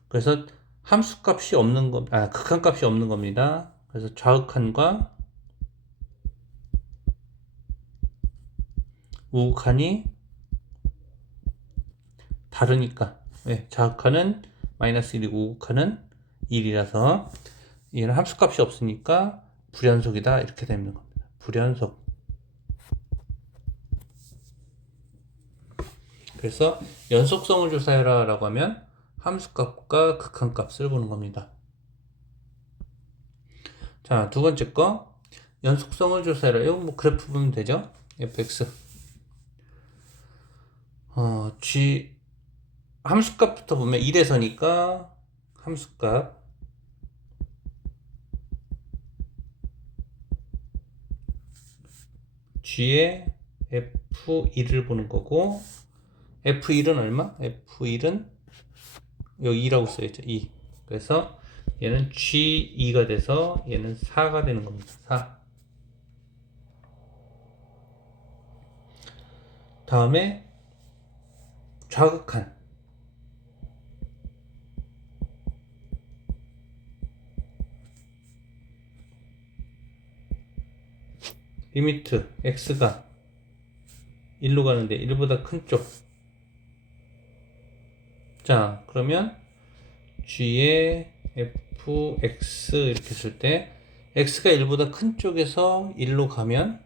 그래서 함수값이 없는 거, 극한값이 없는 겁니다. 그래서 좌극한과 우극한이 다르니까, 좌극한은 마이너스 1이고 우극한은 1이라서 얘는 함수값이 없으니까 불연속이다 이렇게 되는 겁니다. 불연속. 그래서 연속성을 조사해라 라고 하면 함수값과 극한값을 보는 겁니다. 자, 두 번째 거 연속성을 조사해라. 이거 뭐 그래프 보면 되죠. fx g 함수값부터 보면 1에서니까 함수값 g의 f1을 보는 거고, f1은 얼마? f1은 여기 2라고 써있죠. 2. 그래서 얘는 g2가 돼서 얘는 4가 되는 겁니다. 4. 다음에 좌극한 리미트 x가 1로 가는데 1보다 큰 쪽. 자, 그러면 g의 fx 이렇게 쓸 때 x가 1보다 큰 쪽에서 1로 가면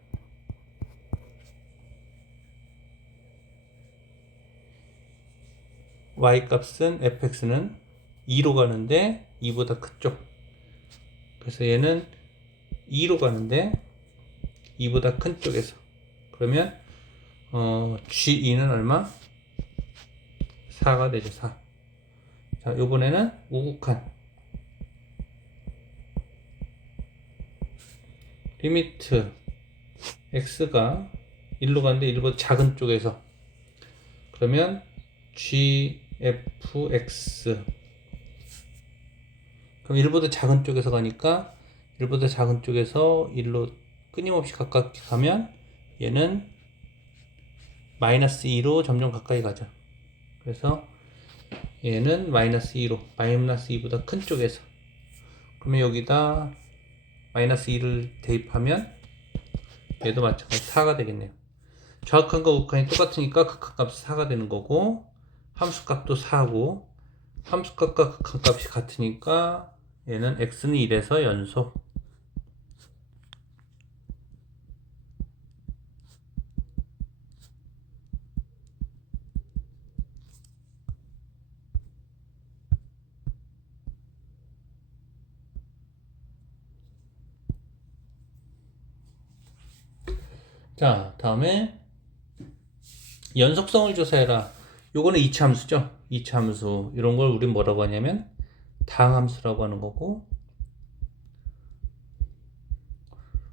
y 값은 fx는 2로 가는데 2보다 큰 쪽. 그래서 얘는 2로 가는데 2보다 큰 쪽에서. 그러면 g2는 얼마? 4가 되죠. 4. 자, 요번에는 우극한 리미트 x가 1로 가는데 1보다 작은 쪽에서. 그러면 gfx. 그럼 1보다 작은 쪽에서 가니까 1보다 작은 쪽에서 1로 끊임없이 가깝게 가면 얘는 마이너스 2로 점점 가까이 가죠. 그래서 얘는 마이너스 2로, 마이너스 2보다 큰 쪽에서. 그러면 여기다 마이너스 2를 대입하면 얘도 마찬가지 4가 되겠네요. 좌극한과 우극한이 똑같으니까 극한값이 4가 되는 거고, 함수값도 4고, 함수값과 극한값이 같으니까 얘는 x는 1에서 연속. 자, 다음에 연속성을 조사해라. 요거는 이차함수죠. 이차함수. 이런 걸 우린 뭐라고 하냐면 다항함수라고 하는 거고,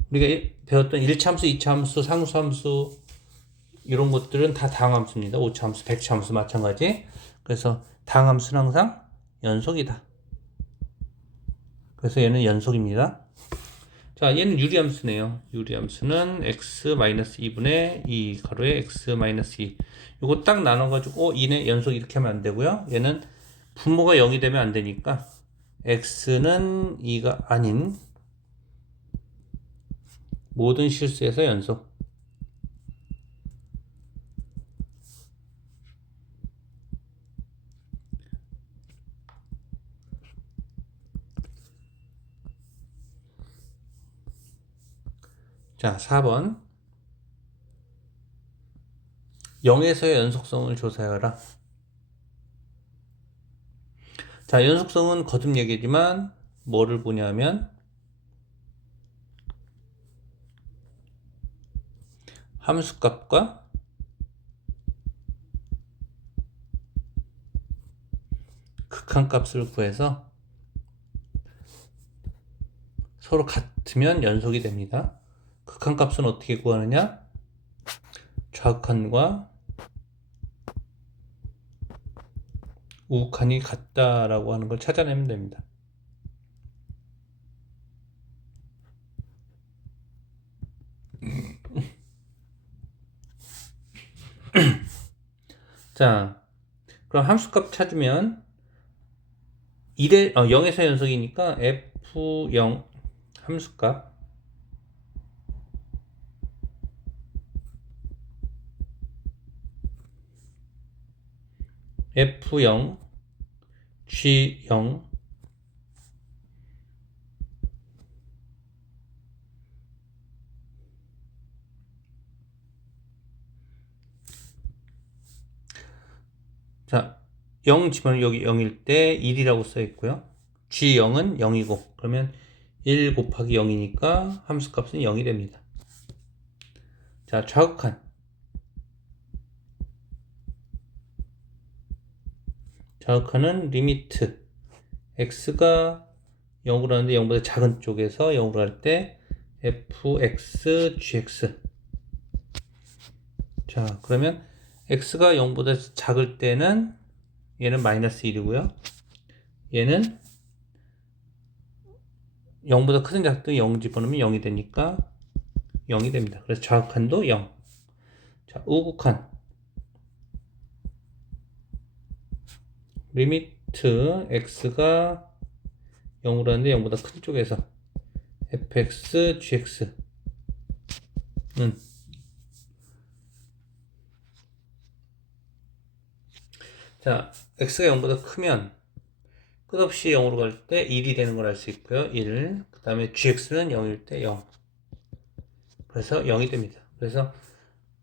우리가 배웠던 1차함수, 2차함수, 상수함수 이런 것들은 다 다항함수입니다. 5차함수, 100차함수 마찬가지. 그래서 다항함수는 항상 연속이다. 그래서 얘는 연속입니다. 자, 얘는 유리함수네요. 유리함수는 x-2분의 2 가로에 x-2. 이거 딱 나눠가지고 2네 연속 이렇게 하면 안 되고요. 얘는 분모가 0이 되면 안 되니까 x는 2가 아닌 모든 실수에서 연속. 자, 4번. 0에서의 연속성을 조사하라. 자, 연속성은 거듭 얘기지만 뭐를 보냐면 함수값과 극한값을 구해서 서로 같으면 연속이 됩니다. 극한값은 어떻게 구하느냐? 좌극한과 우극한이 같다라고 하는 걸 찾아내면 됩니다. 자, 그럼 함수값 찾으면 0에서 연속이니까 f0 함수값 f0 g0 자, 0 집어넣으면 여기 0일 때 1이라고 써 있고요. g0은 0이고 그러면 1 곱하기 0이니까 함수값은 0이 됩니다. 자, 좌극한. 좌극한은 리미트 x가 0으로 하는데 0보다 작은 쪽에서 0으로 할 때 fx gx. 자, 그러면 x가 0보다 작을 때는 얘는 마이너스 1이고요. 얘는 0보다 크든 작든 0 집어넣으면 0이 되니까 0이 됩니다. 그래서 좌극한도 0. 자, 우극한. 리미트 x가 0으로 하는데 0보다 큰 쪽에서 fx gx는 자, x가 0보다 크면 끝없이 0으로 갈 때 1이 되는 걸 알 수 있고요. 1. 그 다음에 gx는 0일 때 0. 그래서 0이 됩니다. 그래서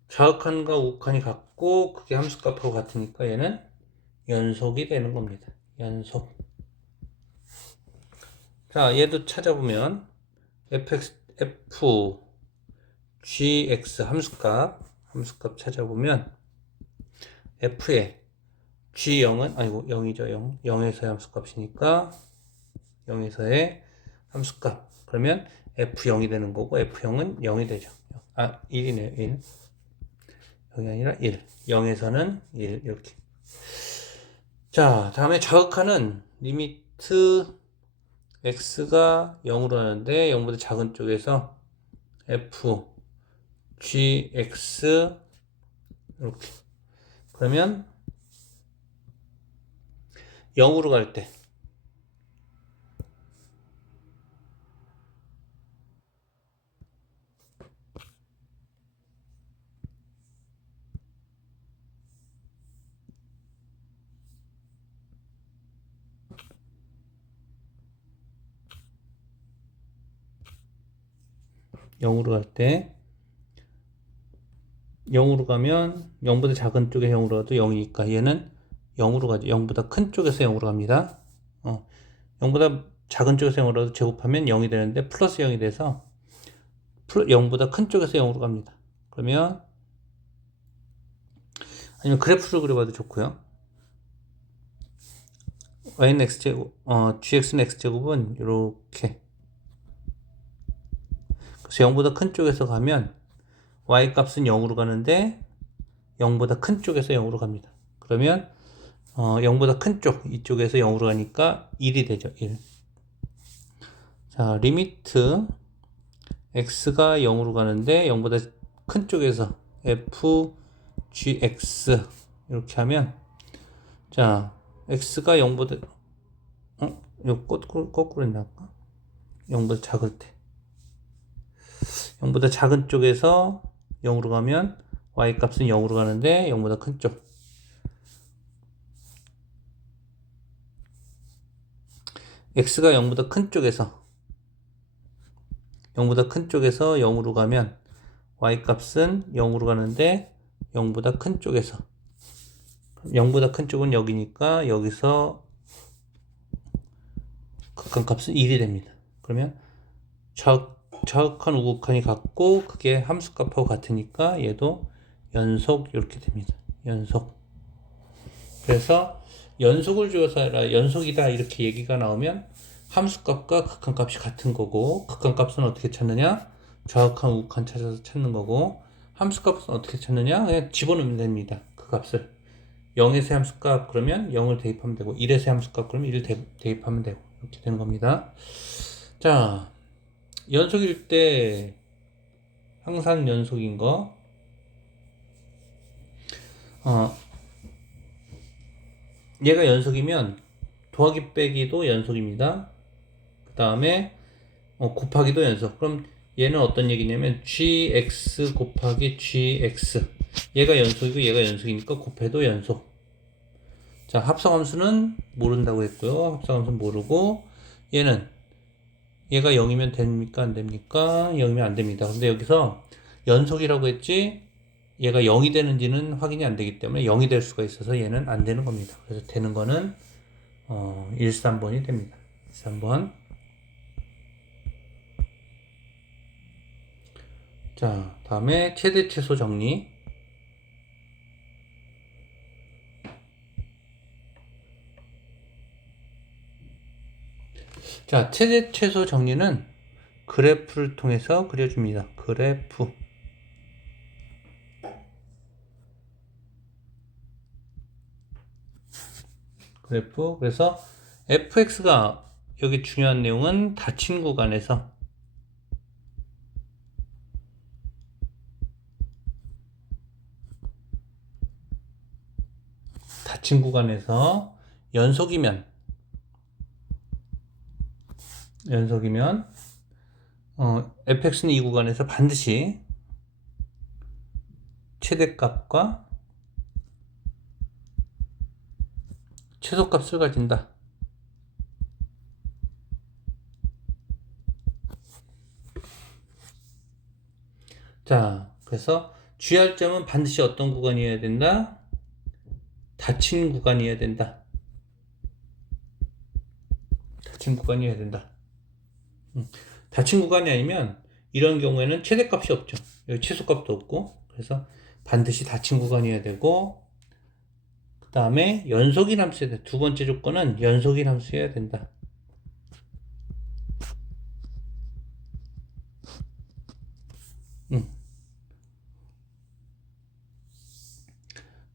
좌극한과 우극한이 같고 그게 함수값하고 같으니까 얘는 연속이 되는 겁니다. 연속. 자, 얘도 찾아보면 f gx 함수값 찾아보면 f의 g0은 아니고 0이죠. 0. 0에서의 함수값이니까 0에서의 함수값. 그러면 f0이 되는 거고 f0은 0이 되죠. 1이네요. 1. 0이 아니라 1. 0에서는 1 이렇게. 자, 다음에 좌극한은 리미트 x가 0으로 하는데 0보다 작은 쪽에서 f gx 이렇게. 그러면 0으로 갈 때 0으로 갈 때 0으로 가면 0보다 작은 쪽에 0으로 가도 0이니까 얘는 0으로 가죠. 0보다 큰 쪽에서 0으로 갑니다. 0보다 작은 쪽에서 0으로 가도 제곱하면 0이 되는데 플러스 0이 돼서 0보다 큰 쪽에서 0으로 갑니다. 그러면 아니면 그래프를 그려봐도 좋고요. y는 x제곱, gx는 x제곱은 이렇게, 그래서 0보다 큰 쪽에서 가면 y 값은 0으로 가는데 0보다 큰 쪽에서 0으로 갑니다. 그러면 0보다 큰 쪽, 이쪽에서 0으로 가니까 1이 되죠. 1. 자, 리미트 x가 0으로 가는데 0보다 큰 쪽에서 f gx 이렇게 하면, 자, x가 0보다 이거 거꾸로 했나? 0보다 작을 때 0보다 작은 쪽에서 0으로 가면 y 값은 0으로 가는데 0보다 큰 쪽, x가 0보다 큰 쪽에서 0으로 가면 y 값은 0으로 가는데 0보다 큰 쪽에서, 0보다 큰 쪽은 여기니까 여기서 극한값은 1이 됩니다. 그러면 좌극한 우극한이 같고 그게 함수값하고 같으니까 얘도 연속 이렇게 됩니다. 연속. 그래서 연속을 주어서 연속이다 이렇게 얘기가 나오면 함수값과 극한값이 같은 거고, 극한값은 어떻게 찾느냐? 좌극한 우극한 찾아서 찾는 거고, 함수값은 어떻게 찾느냐? 그냥 집어넣으면 됩니다. 그 값을 0에서의 함수값 그러면 0을 대입하면 되고, 1에서의 함수값 그러면 1을 대입하면 되고, 이렇게 되는 겁니다. 자, 연속일 때 항상 연속인 거, 얘가 연속이면 더하기 빼기도 연속입니다. 그 다음에 곱하기도 연속. 그럼 얘는 어떤 얘기냐면 gx 곱하기 gx, 얘가 연속이고 얘가 연속이니까 곱해도 연속. 자, 합성함수는 모른다고 했고요. 합성함수는 모르고, 얘가 0이면 됩니까? 안 됩니까? 0이면 안 됩니다. 근데 여기서 연속이라고 했지 얘가 0이 되는지는 확인이 안 되기 때문에 0이 될 수가 있어서 얘는 안 되는 겁니다. 그래서 되는 거는 1, 3번이 됩니다. 3번. 자, 다음에 최대 최소 정리. 자, 최대 최소 정리는 그래프를 통해서 그려줍니다. 그래프. 그래서 fx가 여기 중요한 내용은 닫힌 구간에서 연속이면 fx는 이 구간에서 반드시 최대값과 최소값을 가진다. 자, 그래서 주의할 점은 반드시 어떤 구간이어야 된다? 닫힌 구간이어야 된다. 닫힌 구간이어야 된다. 닫힌 구간이 아니면 이런 경우에는 최대값이 없죠. 여기 최소값도 없고, 그래서 반드시 닫힌 구간이어야 되고, 그 다음에 연속인 함수여야 돼. 두 번째 조건은 연속인 함수여야 된다.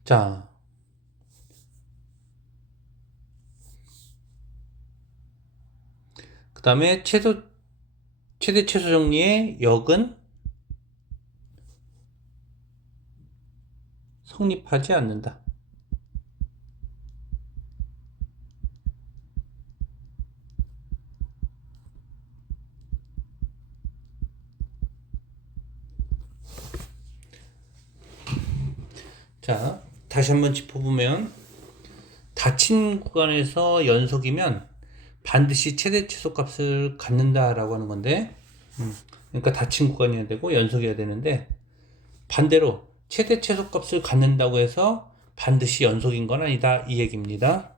자, 그 다음에 최대 최소 정리의 역은 성립하지 않는다. 자, 다시 한번 짚어보면 닫힌 구간에서 연속이면 반드시 최대 최소 값을 갖는다라고 하는 건데, 그러니까 닫힌 구간이어야 되고 연속이어야 되는데, 반대로 최대 최소값을 갖는다고 해서 반드시 연속인 건 아니다, 이 얘기입니다.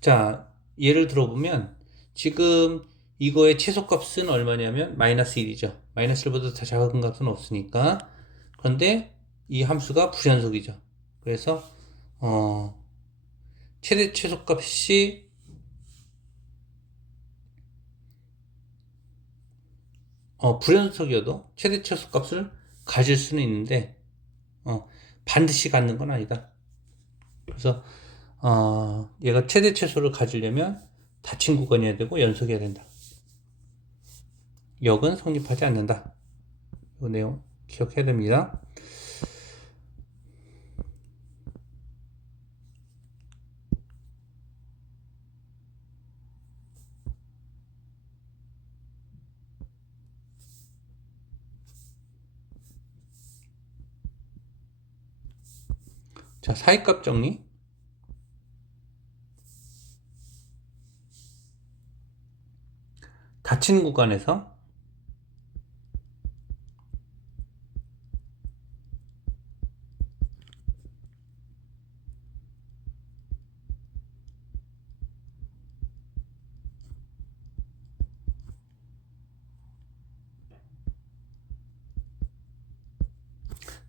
자, 예를 들어보면 지금 이거의 최소값은 얼마냐면 마이너스 1이죠. 마이너스 1보다 더 작은 값은 없으니까. 그런데 이 함수가 불연속이죠. 그래서 최대 최소값이 불연속이어도 최대 최소값을 가질 수는 있는데 반드시 갖는 건 아니다. 그래서 얘가 최대 최소를 가지려면 닫힌 구간이어야 되고 연속이어야 된다. 역은 성립하지 않는다. 이 내용 기억해야 됩니다. 자, 사이값 정리. 닫힌 구간에서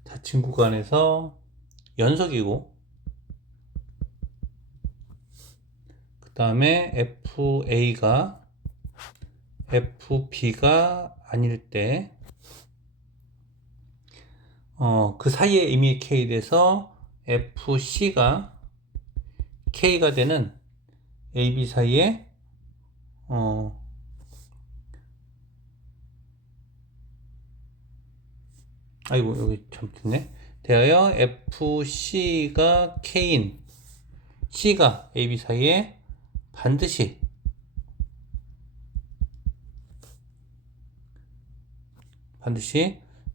닫힌 구간에서 연속이고, 그 다음에 FA가 FB가 아닐 때, 그 사이에 이미 K 돼서 FC가 K가 되는 AB 사이에, 아이고, 여기 잘못했네. 대하여 FC가 K인 C가 AB 사이에 반드시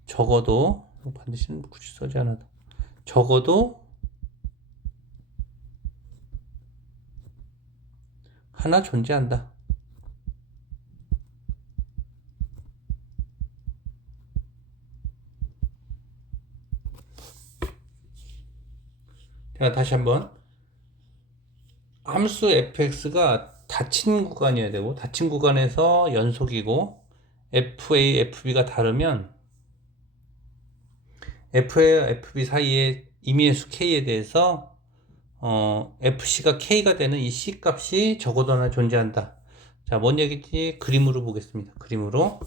적어도, 반드시는 굳이 쓰지 않아도 적어도 하나 존재한다. 제가 다시 한번, 함수 fx가 닫힌 구간이어야 되고, 닫힌 구간에서 연속이고, fa, fb가 다르면 fa와 fb 사이에 임의의 수 k에 대해서 fc가 k가 되는 이 c 값이 적어도 하나 존재한다. 자, 뭔 얘기인지 그림으로 보겠습니다. 그림으로.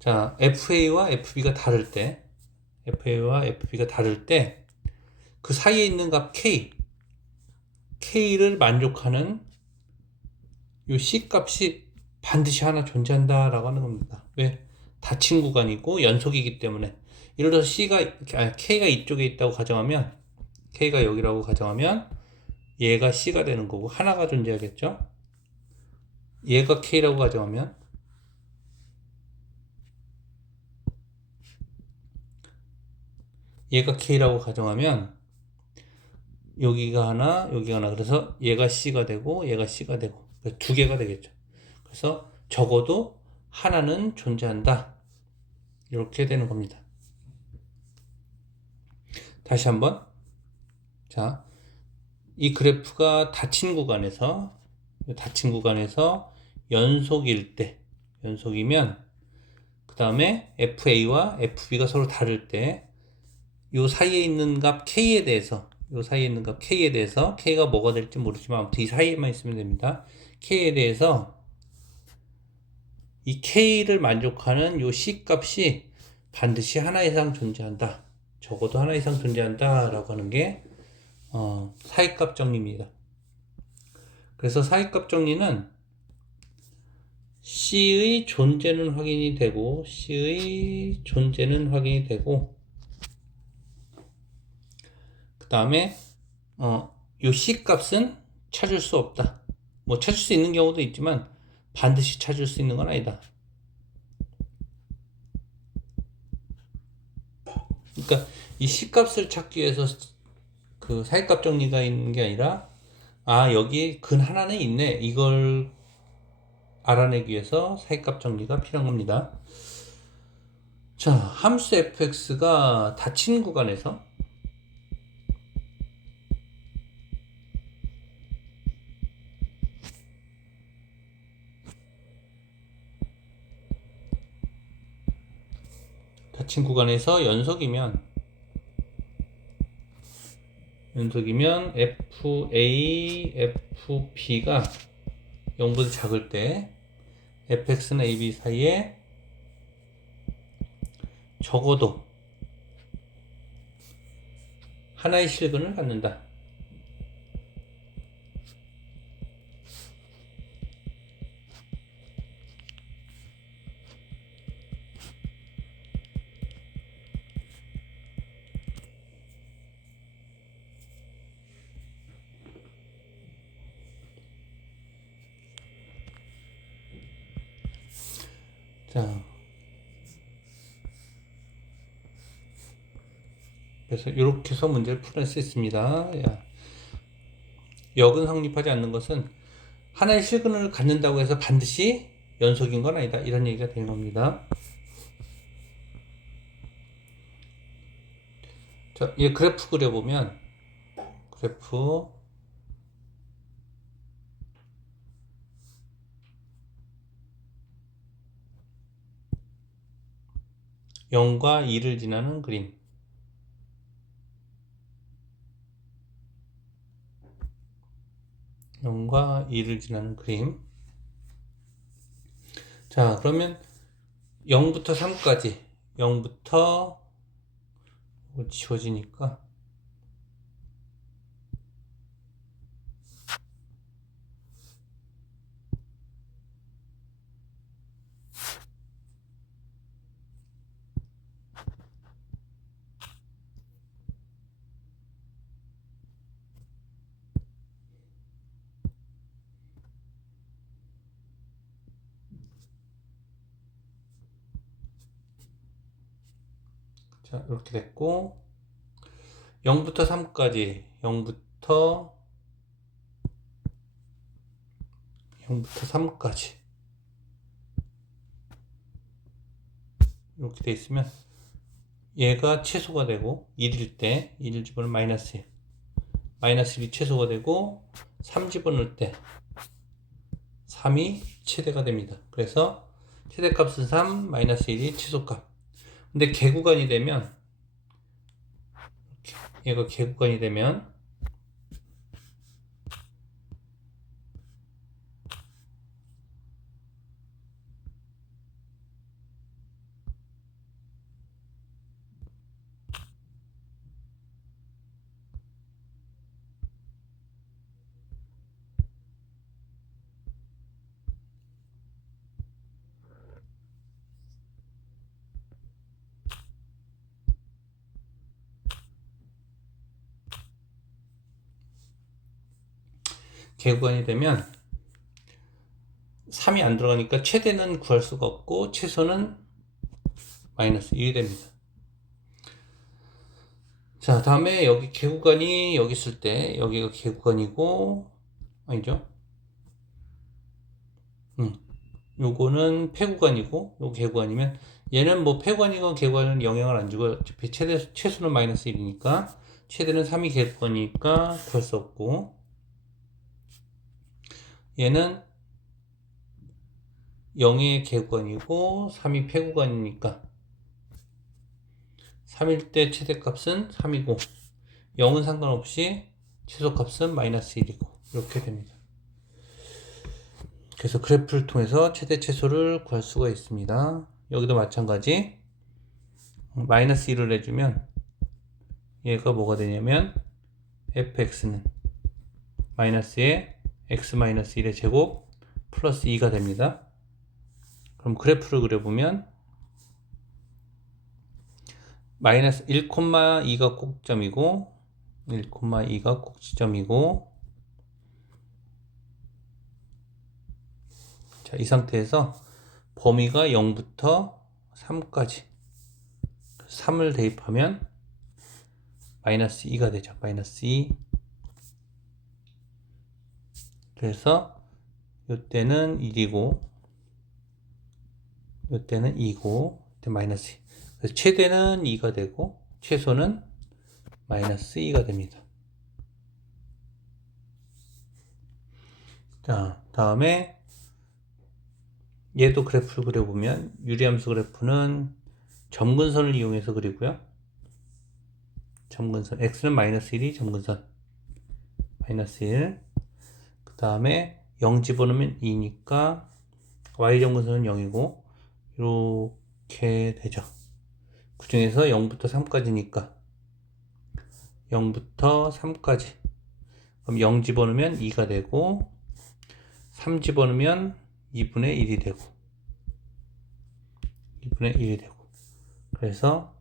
자, fa와 fb가 다를 때, 그 사이에 있는 값 k를 만족하는 이 c 값이 반드시 하나 존재한다라고 하는 겁니다. 왜? 닫힌 구간이고 연속이기 때문에. 예를 들어서 k가 이쪽에 있다고 가정하면, k가 여기라고 가정하면 얘가 c가 되는 거고 하나가 존재하겠죠. 얘가 k라고 가정하면 여기가 하나, 여기가 하나. 그래서 얘가 c가 되고 얘가 c가 되고 두 개가 되겠죠. 그래서 적어도 하나는 존재한다. 이렇게 되는 겁니다. 다시 한번. 자, 이 그래프가 닫힌 구간에서 연속이면, 그 다음에 FA와 FB가 서로 다를 때, 요 사이에 있는 값 K에 대해서, K가 뭐가 될지 모르지만 아무튼 이 사이에만 있으면 됩니다. K에 대해서 이 K를 만족하는 요 C 값이 반드시 하나 이상 존재한다. 적어도 하나 이상 존재한다 라고 하는 게 사이값 정리입니다. 그래서 사이값 정리는 C의 존재는 확인이 되고, 그 다음에 요 C 값은 찾을 수 없다. 뭐 찾을 수 있는 경우도 있지만 반드시 찾을 수 있는 건 아니다. 그러니까 이 C 값을 찾기 위해서 그 사이값 정리가 있는 게 아니라, 여기 근 하나는 있네, 이걸 알아내기 위해서 사이값 정리가 필요한 겁니다. 자, 함수 fx가 닫힌 구간에서 연속이면 FA, FB가 0보다 작을 때 fx는 AB 사이에 적어도 하나의 실근을 갖는다. 자, 그래서 이렇게 해서 문제를 풀어낼 수 있습니다. 역은 성립하지 않는 것은 하나의 실근을 갖는다고 해서 반드시 연속인 건 아니다. 이런 얘기가 되는 겁니다. 자, 이 그래프 그려보면 그래프 0과 2를 지나는 그림. 자, 그러면 0부터 3까지 0부터 지워지니까 자, 이렇게 됐고 0부터 3까지 0부터 3까지 이렇게 돼 있으면 얘가 최소가 되고 1일 때 1을 집어넣으면 마이너스 1 마이너스 1이 최소가 되고 3 집어넣을 때 3이 최대가 됩니다. 그래서 최대값은 3 마이너스 1이 최소값. 근데 개구간이 되면 얘가 개구간이 되면 개구간이 되면 3이 안 들어가니까 최대는 구할 수가 없고 최소는 마이너스 1이 됩니다. 자, 다음에 여기 개구간이 여기 있을 때 여기가 개구간이고 아니죠? 요거는 폐구간이고 요 개구간이면 얘는 뭐 폐구간이건 개구간은 영향을 안 주고 어차피 최소는 마이너스 1이니까 최대는 3이 개구간이니까 구할 수 없고 얘는 0이 개구간이고 3이 폐구간이니까 3일 때 최대값은 3이고 0은 상관없이 최소값은 마이너스 1이고 이렇게 됩니다. 그래서 그래프를 통해서 최대 최소를 구할 수가 있습니다. 여기도 마찬가지 마이너스 1을 해주면 얘가 뭐가 되냐면 fx는 마이너스의 x 마이너스 1의 제곱 플러스 2가 됩니다. 그럼 그래프를 그려보면 마이너스 1,2가 꼭점이고 1,2가 꼭지점이고 자, 이 상태에서 범위가 0부터 3까지 3을 대입하면 마이너스 2가 되죠. 마이너스 2 그래서 이때는 1이고 이때는 2고 이때 마이너스 2. 그래서 최대는 2가 되고 최소는 마이너스 2가 됩니다. 자, 다음에 얘도 그래프를 그려보면 유리함수 그래프는 점근선을 이용해서 그리고요. 점근선 x는 마이너스 1이 점근선 마이너스 1. 그 다음에 0 집어넣으면 2니까 y점근선은 0이고 이렇게 되죠. 그 중에서 0부터 3까지니까 0부터 3까지 그럼 0 집어넣으면 2가 되고 3 집어넣으면 2분의 1이 되고 2분의 1이 되고 그래서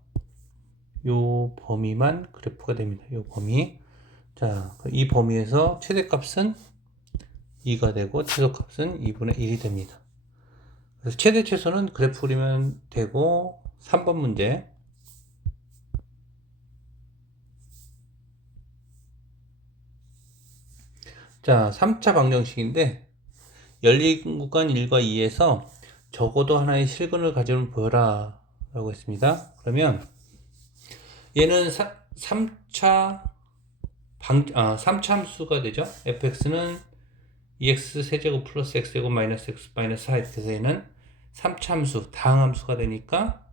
요 범위만 그래프가 됩니다. 요 범위. 자, 이 범위에서 최대값은 2가 되고 최소값은 2분의 1이 됩니다. 그래서 최대 최소는 그래프 그리면 되고 3번 문제. 자, 3차 방정식인데 열린 구간 1과 2에서 적어도 하나의 실근을 가지고 보여라 라고 했습니다. 그러면 얘는 3차 함수가 되죠. fx는 2x 세제곱 플러스 x제곱 마이너스 x 마이너스 4 이렇게 해서 얘는 3차 함수, 다항함수가 되니까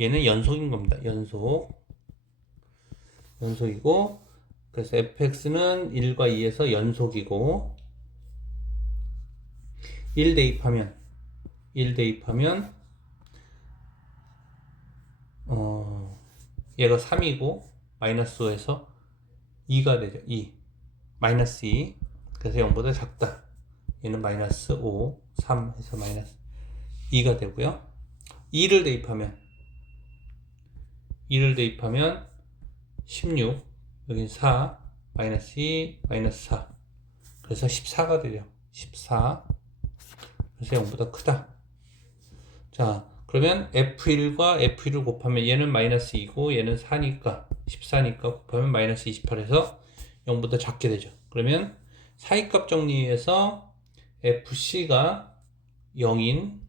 얘는 연속인 겁니다. 연속이고 그래서 fx는 1과 2에서 연속이고 1 대입하면 얘가 3이고 마이너스 5에서 2가 되죠. 2 마이너스 2 그래서 0보다 작다. 얘는 마이너스 5 3 해서 마이너스 2가 되고요. 2를 대입하면 16 여긴 4 마이너스 2 마이너스 4 그래서 14가 되죠. 14 그래서 0보다 크다. 자, 그러면 F1과 F1을 곱하면 얘는 마이너스 2고 얘는 4니까 14니까 곱하면 마이너스 28해서 0보다 작게 되죠. 그러면 사이값 정리해서 FC가 0인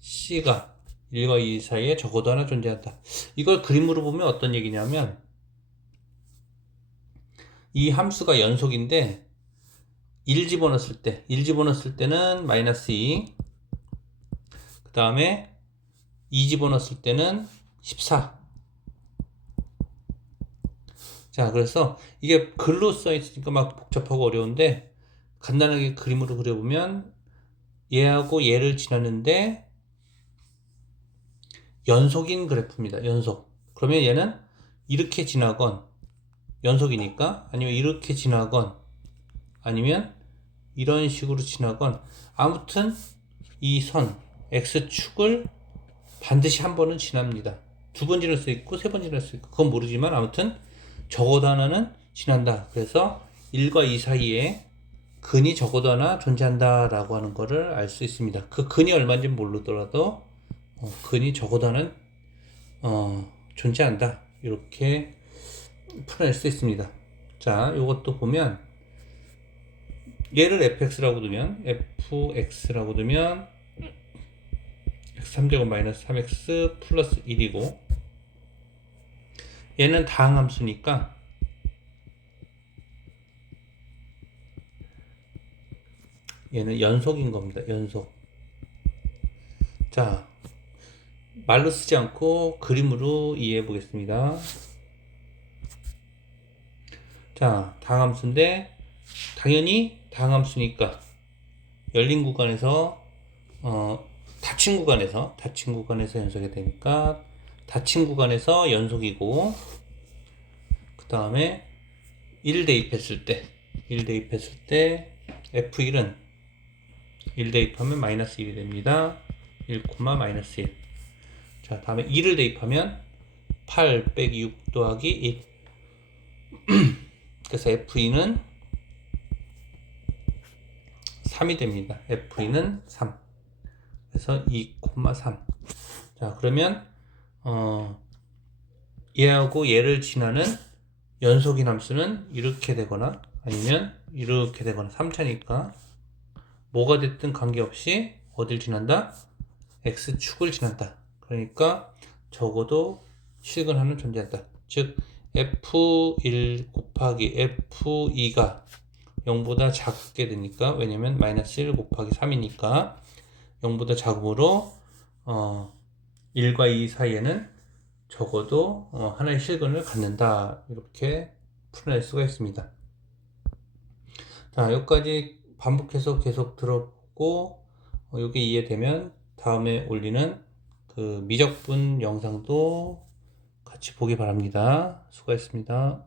C가 1과 2 사이에 적어도 하나 존재한다. 이걸 그림으로 보면 어떤 얘기냐면 이 함수가 연속인데 1 집어넣었을 때는 마이너스 2 그 다음에 2 집어넣었을 때는 14. 자, 그래서 이게 글로 써 있으니까 막 복잡하고 어려운데 간단하게 그림으로 그려보면 얘하고 얘를 지났는데 연속인 그래프입니다. 연속. 그러면 얘는 이렇게 지나건 연속이니까 아니면 이렇게 지나건 아니면 이런 식으로 지나건 아무튼 이 선 X축을 반드시 한 번은 지납니다. 두 번 지날 수 있고 세 번 지날 수 있고 그건 모르지만 아무튼 적어도 하나는 지난다. 그래서 1과 2 사이에 근이 적어도 하나 존재한다 라고 하는 거를 알 수 있습니다. 그 근이 얼마인지 모르더라도 근이 적어도 하나는 존재한다. 이렇게 풀어낼 수 있습니다. 자, 이것도 보면 얘를 fx라고 두면 x3제곱 마이너스 3x 플러스 1이고 얘는 다항함수니까 얘는 연속인 겁니다. 연속. 자, 말로 쓰지 않고 그림으로 이해해 보겠습니다. 자, 다항함수인데 당연히 다항함수니까 열린 구간에서 닫힌 구간에서 연속이 되니까 닫힌 구간에서 연속이고 그 다음에 1 대입했을 때 F1은 1 대입하면 마이너스 1이 됩니다. 1, 마이너스 1. 자, 다음에 2를 대입하면 8 빼기 6 더하기 1. 그래서 F2는 3이 됩니다. F2는 3. 그래서 2, 3. 자, 그러면 얘하고 얘를 지나는 연속인 함수는 이렇게 되거나 아니면 이렇게 되거나 3차니까 뭐가 됐든 관계없이 어딜 지난다? x축을 지난다. 그러니까 적어도 실근하는 존재한다. 즉 f1 곱하기 f2가 0보다 작게 되니까, 왜냐면 마이너스 1 곱하기 3이니까 0보다 작으므로 1과 2 사이에는 적어도 하나의 실근을 갖는다. 이렇게 풀어낼 수가 있습니다. 자, 여기까지 반복해서 계속 들어보고 여기 이해되면 다음에 올리는 그 미적분 영상도 같이 보기 바랍니다. 수고했습니다.